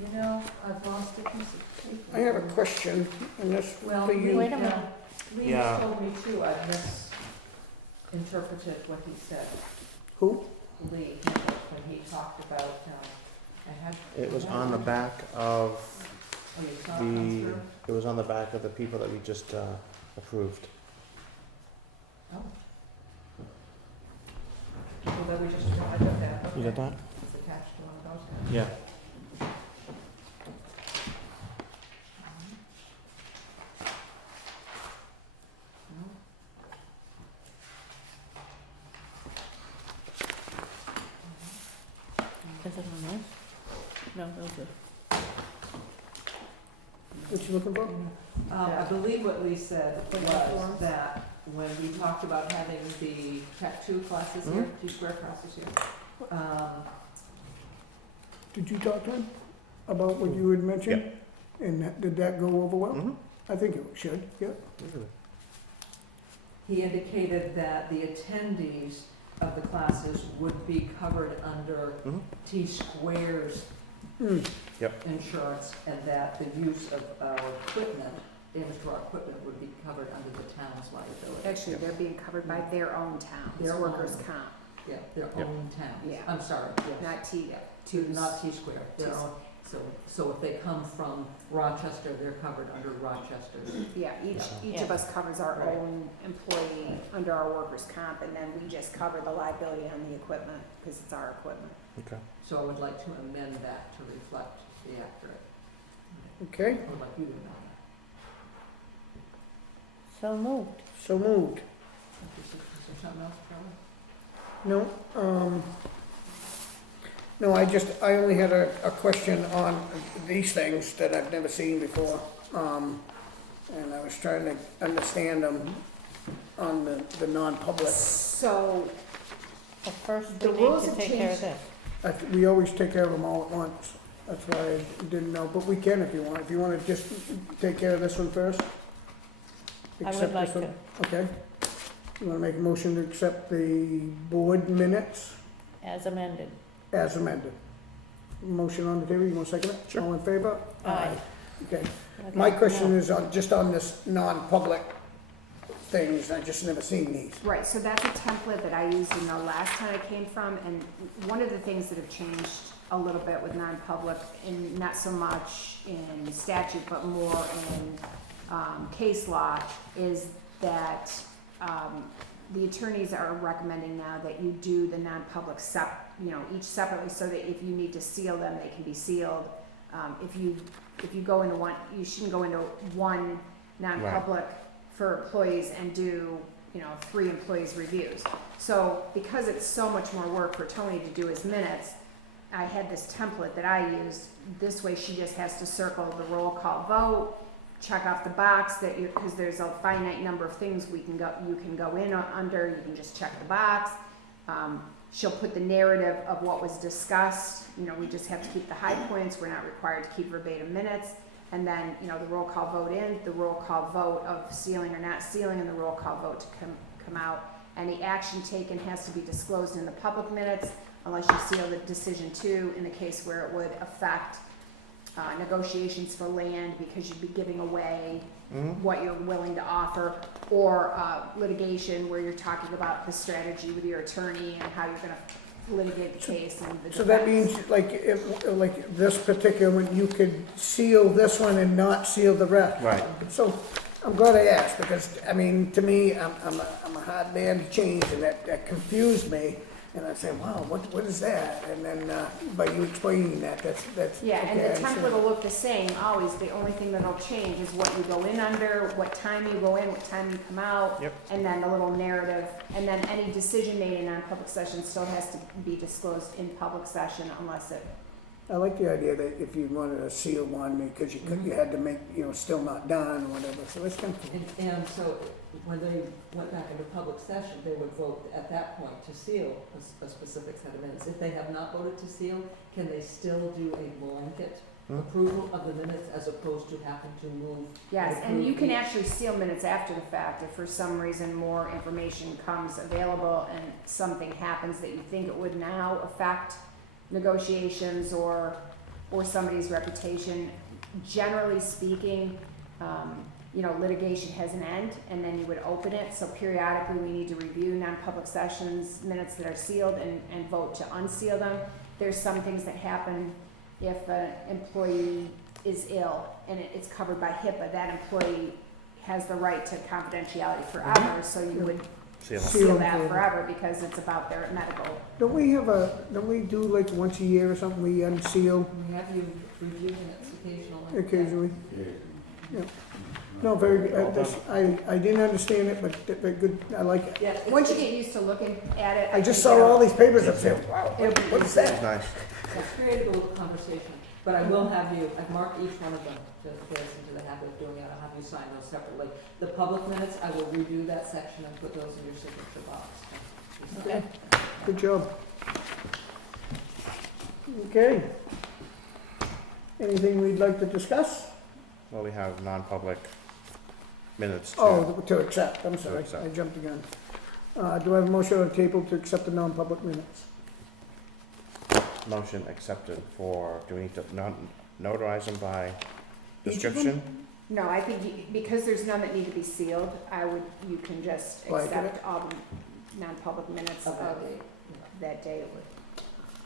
You know, I've lost a piece of paper. I have a question, and this Well, for you. Wait a minute. Lee Yeah. told me too, I misinterpreted what he said. Who? Lee, when he talked about, I had. It was on the back of Oh, you saw it come the, through? it was on the back of the people that we just, approved. Oh. Well, then we just, I got that. You got that? It's attached to one of those guys. Yeah. No? Is it on this? No, those are. What you looking for? I believe what Lee said For was uniforms? that when we talked about having the Tech 2 classes here, T-square classes here, Did you talk to him about what you had mentioned? And did that go over well? Mm-hmm. I think it should, yeah. he indicated that the attendees of the classes would be covered under Mhm. T-squares Hmm. insurance, and that the use of our equipment, damage to our equipment, would be covered under the town's liability. Actually, they're being covered by their own town, Their their workers' own. comp, Yeah, their Yep. own town. Yeah. I'm sorry, yes. not T, Not T-square, their T- own. So if they come from Rochester, they're covered under Rochester's. Yeah, each of us covers our Right. own employee under our workers' comp, and then we just cover the liability on the equipment, because it's our equipment. Okay. So I would like to amend that to reflect the accurate. Okay, I would like you to know So moved. so moved. that. Is there something else, Charlie? No, no, I only had a question on these things that I've never seen before. And I was trying to understand them on the non-public. So, Well, first The we need rules to have take care of changed. this. We always take care of them all at once. That's why I didn't know, but we can if you want. If you want to just take care of this one first? I would Accept like this one? to, Okay. You want to make a motion to accept the board minutes as amended. as amended? Motion on the table, you want to second it? Sure. All in favor? Aye. Okay. Okay, My question now, is just on this non-public things, I just never seen these. Right, so that's a template that I used in the last town I came from, and one of the things that have changed a little bit with non-public, and not so much in statute, but more in case law, is that the attorneys are recommending now that you do the non-public each separately, so that if you need to seal them, they can be sealed. If you go into one, you shouldn't go into one non-public for employees and do, 3 employees' reviews. So because it's so much more work for Toni to do his minutes, I had this template that I used. This way she just has to circle the roll call vote, check off the box that because there's a finite number of things you can go in under, you can just check the box. She'll put the narrative of what was discussed. We just have to keep the high points. We're not required to keep verbatim minutes. And then, the roll call vote in, the roll call vote of sealing or not sealing, and the roll call vote to come out. Any action taken has to be disclosed in the public minutes, unless you seal the decision too, in the case where it would affect negotiations for land, because you'd be giving away what you're willing to offer, or litigation where you're talking about the strategy with your attorney and how you're going to litigate the case. And the So that defense. means, like this particular one, you could seal this one and not seal the rest. Right. So I'm glad I asked, because, to me, I'm a hard man to change, and that confused me. And I said, wow, what is that? And then, by you explaining that's. Yeah, and okay, the I template understand. will look the same always. The only thing that'll change is what you go in under, what time you go in, what time you come out. Yep. And then the little narrative, and then any decision made in non-public session still has to be disclosed in public session unless it, I like the idea that if you wanted to seal one, because you had to make, still not done or whatever, so it's kind of. And so when they went back into public session, they would vote at that point to seal a specific set of minutes. If they have not voted to seal, can they still do a blanket approval of the minutes as opposed to having to move? yes, and you can actually seal minutes after the fact if for some reason more information comes available and something happens that you think it would now affect negotiations or somebody's reputation. Generally speaking, litigation has an end, and then you would open it. So periodically, we need to review non-public sessions minutes that are sealed and vote to unseal them. There's some things that happen if an employee is ill and it's covered by HIPAA. That employee has the right to confidentiality forever, so you would seal that forever because it's about their medical. Don't we do like once a year or something, we unseal We have you review minutes occasionally. occasionally? Yeah. No, very good. I didn't understand it, but very good, I like it. Yeah, Once you get used to looking at it. I just think saw all these papers up there, wow, It'll be what is that? Nice. It's created a little conversation, but I will have you, I've marked each one of them to get us into the habit of doing it. I'll have you sign those separately. The public minutes, I will review that section and put those in your signature box. Okay. Good job. Okay. Anything we'd like to discuss? Well, we have non-public minutes too. Oh, to accept, I'm sorry, accept. I jumped again. Do I have a motion on the table to accept the non-public minutes? Motion accepted do we need to notarize them by Each of them? description? No, I think because there's none that need to be sealed, you can just Blanket accept all the non-public minutes of that day.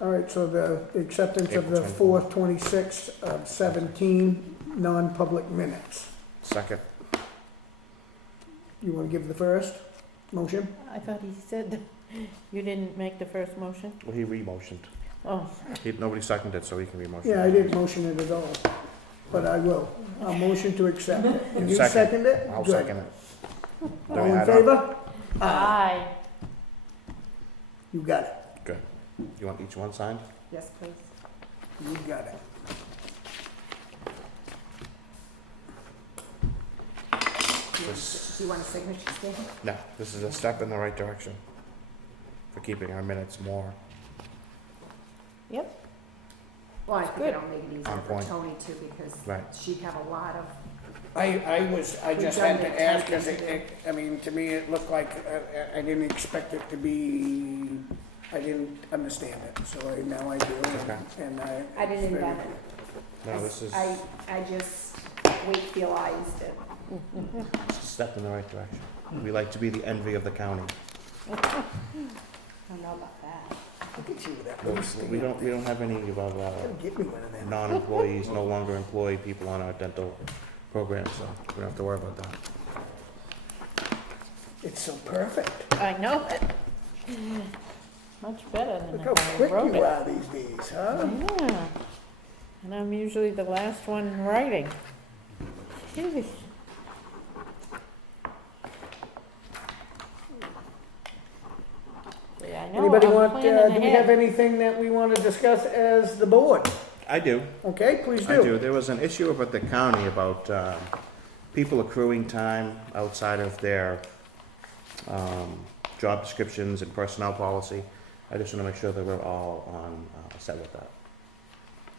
All right, so the acceptance of the April 4th, 26th of 17 non-public minutes. Second. You want to give the first motion? I thought he said you didn't make the first motion? Well, he re-motioned. Oh, Nobody seconded, so he can re-motion. Yeah, I didn't motion it at all, but I will. I'll motion to accept it. And you Second. second it? I'll Good. second it. All Do we in add up? favor? aye. You got it. You want each one signed? Yes, please. You got it. Do you want a signature stamp? No, this is a step in the right direction for keeping our minutes more Well, I think Good. it'll make it easier On for point. Toni too, because right. she'd have a lot of, I just had to ask, because to me, it looked like, I didn't expect it to be, I didn't understand it, so now I do, Okay. and I didn't invent it. No, this is I just Wakefieldized it. a step in the right direction. We like to be the envy of the county. I don't know about that. Look at you with that little We stick. don't have any of our Get me one of them. non-employees, no longer employed people on our dental program, so we don't have to worry about that. It's so perfect. I know it. Much better than Look how if I quick wrote you it. are these days, huh? Yeah, and I'm usually the last one writing. Jeez. See, I know, Anybody I'm want, planning do we have ahead. anything that we want to discuss as the board? I do. Okay, please I do. do. There was an issue up at the county about people accruing time outside of their job descriptions and personnel policy. I just want to make sure that we're all on set with that.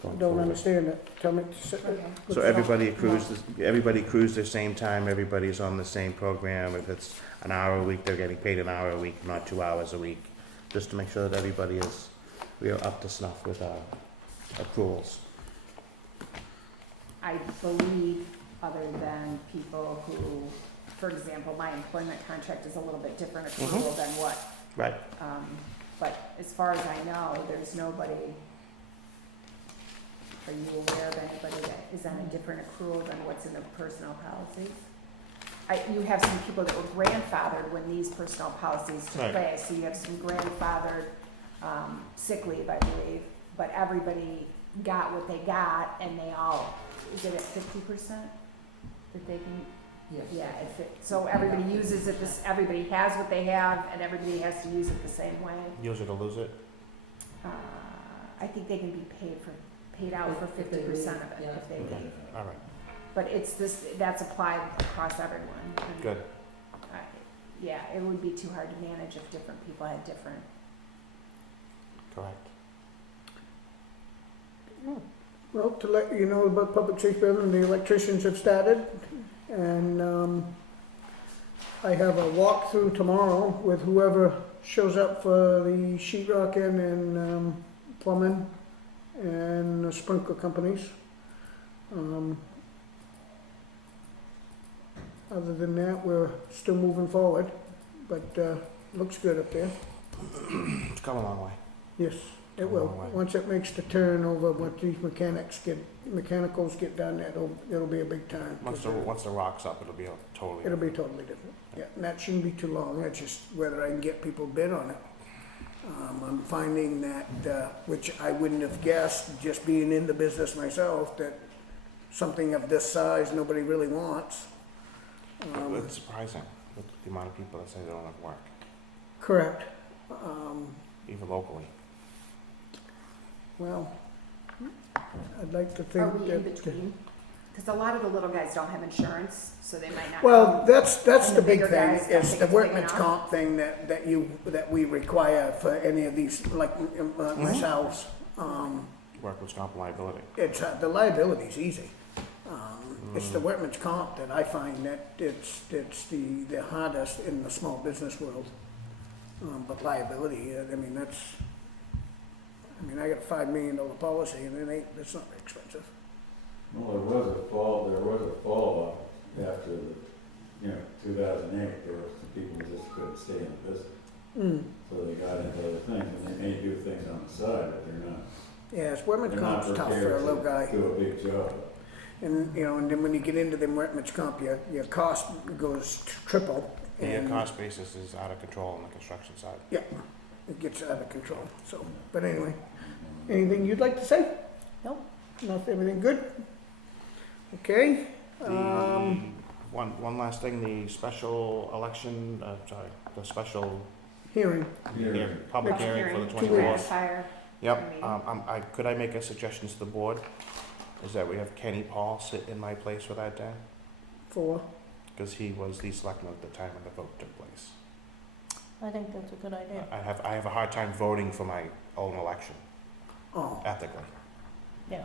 going Don't forward. understand it. Tell me. Okay. So everybody accrues the same time, everybody's on the same program. If it's an hour a week, they're getting paid an hour a week, not 2 hours a week. Just to make sure that we are up to snuff with our accruals. I believe, other than people who, for example, my employment contract is a little bit different accrual than what, Right. but as far as I know, there's nobody, are you aware of anybody that is on a different accrual than what's in the personnel policies? You have some people that were grandfathered when these personnel policies took Right. place, so you have some grandfathered sick leave, I believe, but everybody got what they got, and they all, is it at 50% that they can? Yes. Yeah, so everybody uses it, everybody has what they have, and everybody has to use it the same way. Use it or lose it? I think they can be paid out for If they 50% of leave, it if they leave. All right, But that's applied across everyone. good. Yeah, it would be too hard to manage if different people had different. Correct. Well, to let you know about public safety building, the electricians have started, and I have a walkthrough tomorrow with whoever shows up for the sheetrocking and plumbing and the sprinkler companies. Other than that, we're still moving forward, but looks good up there. It's come a long way. Yes, it will. Long way. Once it makes the turn over, what these mechanicals get done, it'll be a big time. Once the rock's up, it'll be totally. It'll be totally different. Yeah, and that shouldn't be too long. That's just whether I can get people bid on it. I'm finding that, which I wouldn't have guessed, just being in the business myself, that something of this size nobody really wants. It's surprising with the amount of people that say they don't have work, Correct. even locally. Well, I'd like to Are think we in that. between? Because a lot of the little guys don't have insurance, so they might not. Well, that's And the the big bigger thing, guys don't is think the it's big workman's enough. comp thing that we require for any of these, like myself. Workers' comp liability. It's, the liability's easy. It's the workman's comp that I find that it's the hardest in the small business world. But liability, I mean, I got a $5 million policy, and it's not very expensive. Well, there was a fall off after the, 2008, there were some people who just couldn't stay in the business. So they got into other things, and they may do things on the side, but they're not. Yeah, workman's comp's tough for a little guy. Do a big job. And, and then when you get into them workman's comp, your cost goes triple. And your and- cost basis is out of control on the construction side. Yeah, it gets out of control, so, but anyway, anything you'd like to say? Nope. Nothing, everything good? Okay, One last thing, the special election, the special hearing, public Public hearing for the hearing, 24th. ratify. Yep, could I make a suggestion to the board? Is that we have Kenny Paul sit in my place for that day? for, Because he was the selectman at the time when the vote took place. I think that's a good idea. I have a hard time voting for my own election, oh, ethically. Yeah.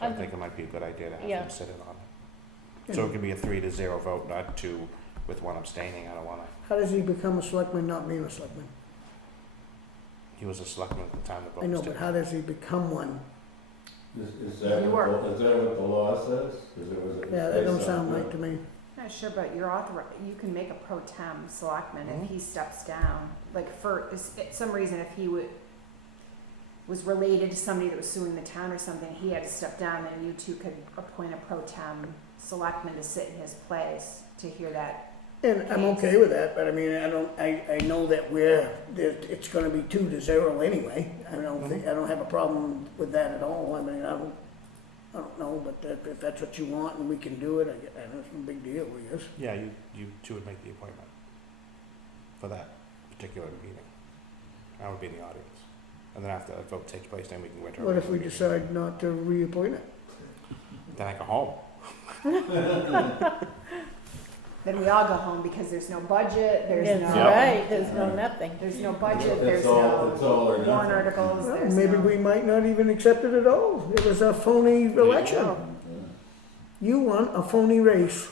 I think it might be a good idea to have Yeah. him sit in on it. So it could be a 3-0 vote, not 2 with 1 abstaining. I don't want to. how does he become a selectman not being a selectman? He was a selectman at the time the vote I know, was but taken. how does he become one? Is that what the law says? 'Cause it was. Yeah, that don't sound right to me. not sure, but you can make a pro tem selectman if he steps down. Like for some reason, if he was related to somebody that was suing the town or something, he had to step down, and you two could appoint a pro tem selectman to sit in his place to hear that. And I'm okay with that, but I mean, I know that it's gonna be 2-0 anyway. I don't have a problem with that at all. I mean, I don't know, but if that's what you want and we can do it, I know it's no big deal, I guess. Yeah, you two would make the appointment for that particular meeting. I would be in the audience. And then after the vote takes place, then we can go into. What if we decide not to reappoint it? Then I go home. Then we all go home because there's no budget, there's That's no. right, there's no nothing. There's no budget, It's there's all- it's all or no nothing. warrant articles, Well, there's maybe no. we might not even accept it at all. It was a phony election. You won a phony race.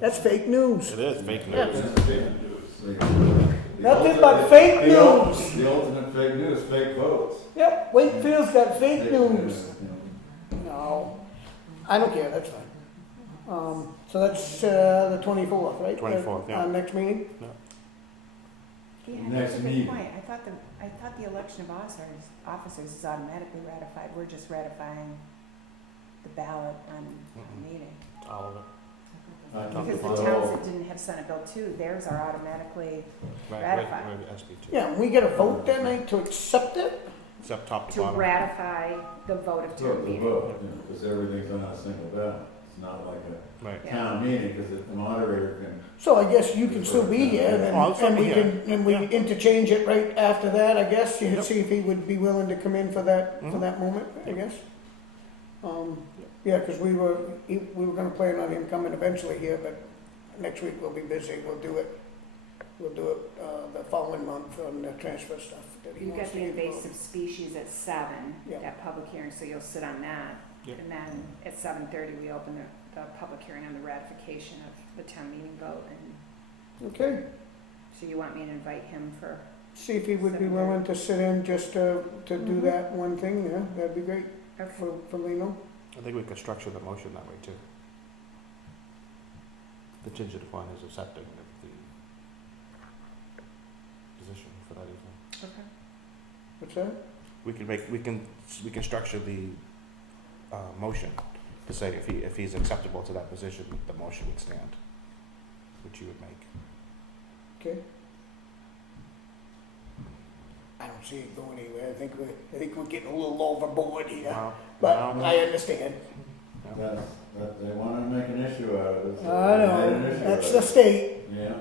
That's fake news. It is fake Yeah. news. That's fake news. Nothing but fake The news. The ultimate fake news, fake votes. Yep, Wakefield's got fake news. Yeah. No, I don't care, that's fine. So that's the 24th, right? 24th, yeah. Our next meeting? Yeah, Next that's a good meeting. point. I thought the election of officers is automatically ratified. We're just ratifying the ballot on the meeting. All of it. Because the towns that didn't have Senate Bill 2, theirs are automatically Right, Ratified. right, SB2. Yeah, we get a vote that night to accept it? Except top to to bottom. ratify the vote of The town meeting. vote, because everything's on a single ballot. It's not like Right. a town meeting, because the moderator can. So I guess you can still be here, Oh, I'll still and be we here. can, and we Yeah. interchange it right after that, I guess. You Yep. see if he would be willing to come in for that Mhm. moment, I guess. Yeah, because we were gonna plan on him coming eventually here, but next week we'll be busy. We'll do it the following month on the transfer stuff that he You've wants got to the get invasive species at 7, Yeah. that public hearing, so you'll sit on that. Yep. And then at 7:30, we open the public hearing on the ratification of the town meeting vote. And Okay, so you want me to invite him for, see if he would be 7:30. willing to sit in just to do Mhm. that one thing, yeah, that'd be great okay. for Lino. I think we could structure the motion that way too. Contingent upon his accepting of the position for that evening. Okay. What's that? We can structure the motion to say if he's acceptable to that position, the motion would stand, which you would make. Okay. I don't see it going anywhere. I think we're getting a little overboard here, Well, but well, I understand. They want to make an issue out of it. so I they made an know, issue that's out the of it. state. Yeah.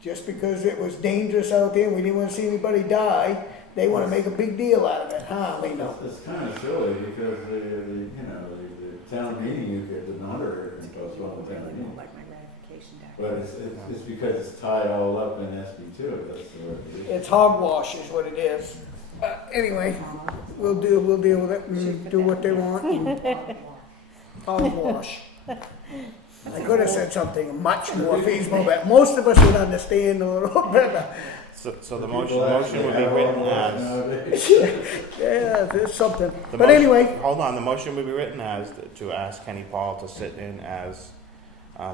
Just because it was dangerous out there and we didn't want to see anybody die, they want to make a big deal out of it, huh, Lino? It's kind of silly because the town meeting, you get the moderator and postpone the town Really meeting. don't like my ratification But document. it's because it's tied all up in SB2, that's the word it is. It's hogwash is what it is. Anyway, we'll deal with it and do what they want. and Hogwash. I could have said something much more feasible that most of us would understand a little better. So the People motion would be actually written have as, nowadays. Yeah, there's something. the But motion- anyway, hold on, the motion would be written as to ask Kenny Paul to sit in as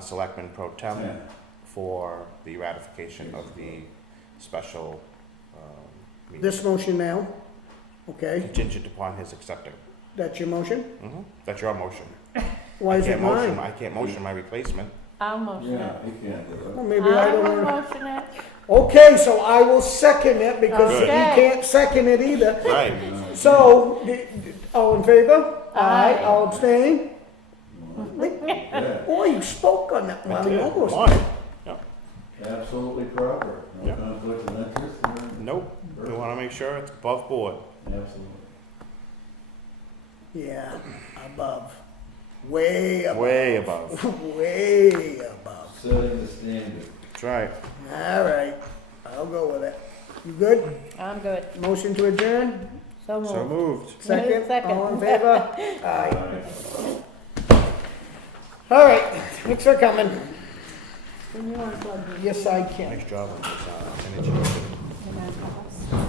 Selectman Pro Tem Yeah. for the ratification of the special meeting. this motion now, okay, Contingent upon his accepting. that's your motion? That's your motion. Why is it mine? I can't motion my replacement. I'll motion Yeah, it. you can't do Well, it. maybe I I don't will want motion it. Okay, so I will second it because you Okay. can't second it either. Right. So, all in favor? Aye. All abstain? Yeah, Boy, you spoke on that one, you almost. Why? absolutely proper. No Yeah. conflict of interest. Nope. We want to make sure it's above board. Absolutely. Yeah, above. Way above. Way above. Way above. Setting the standard. That's right. All right, I'll go with it. You good? I'm good. Motion to adjourn? So So moved. moved. Second? Second. All in favor? Aye. Aye. All right, thanks for coming. Can you unplug this? Yes, I can. Nice job on this. And then I'll-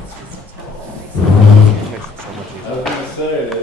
It makes it so much easier. I was gonna say,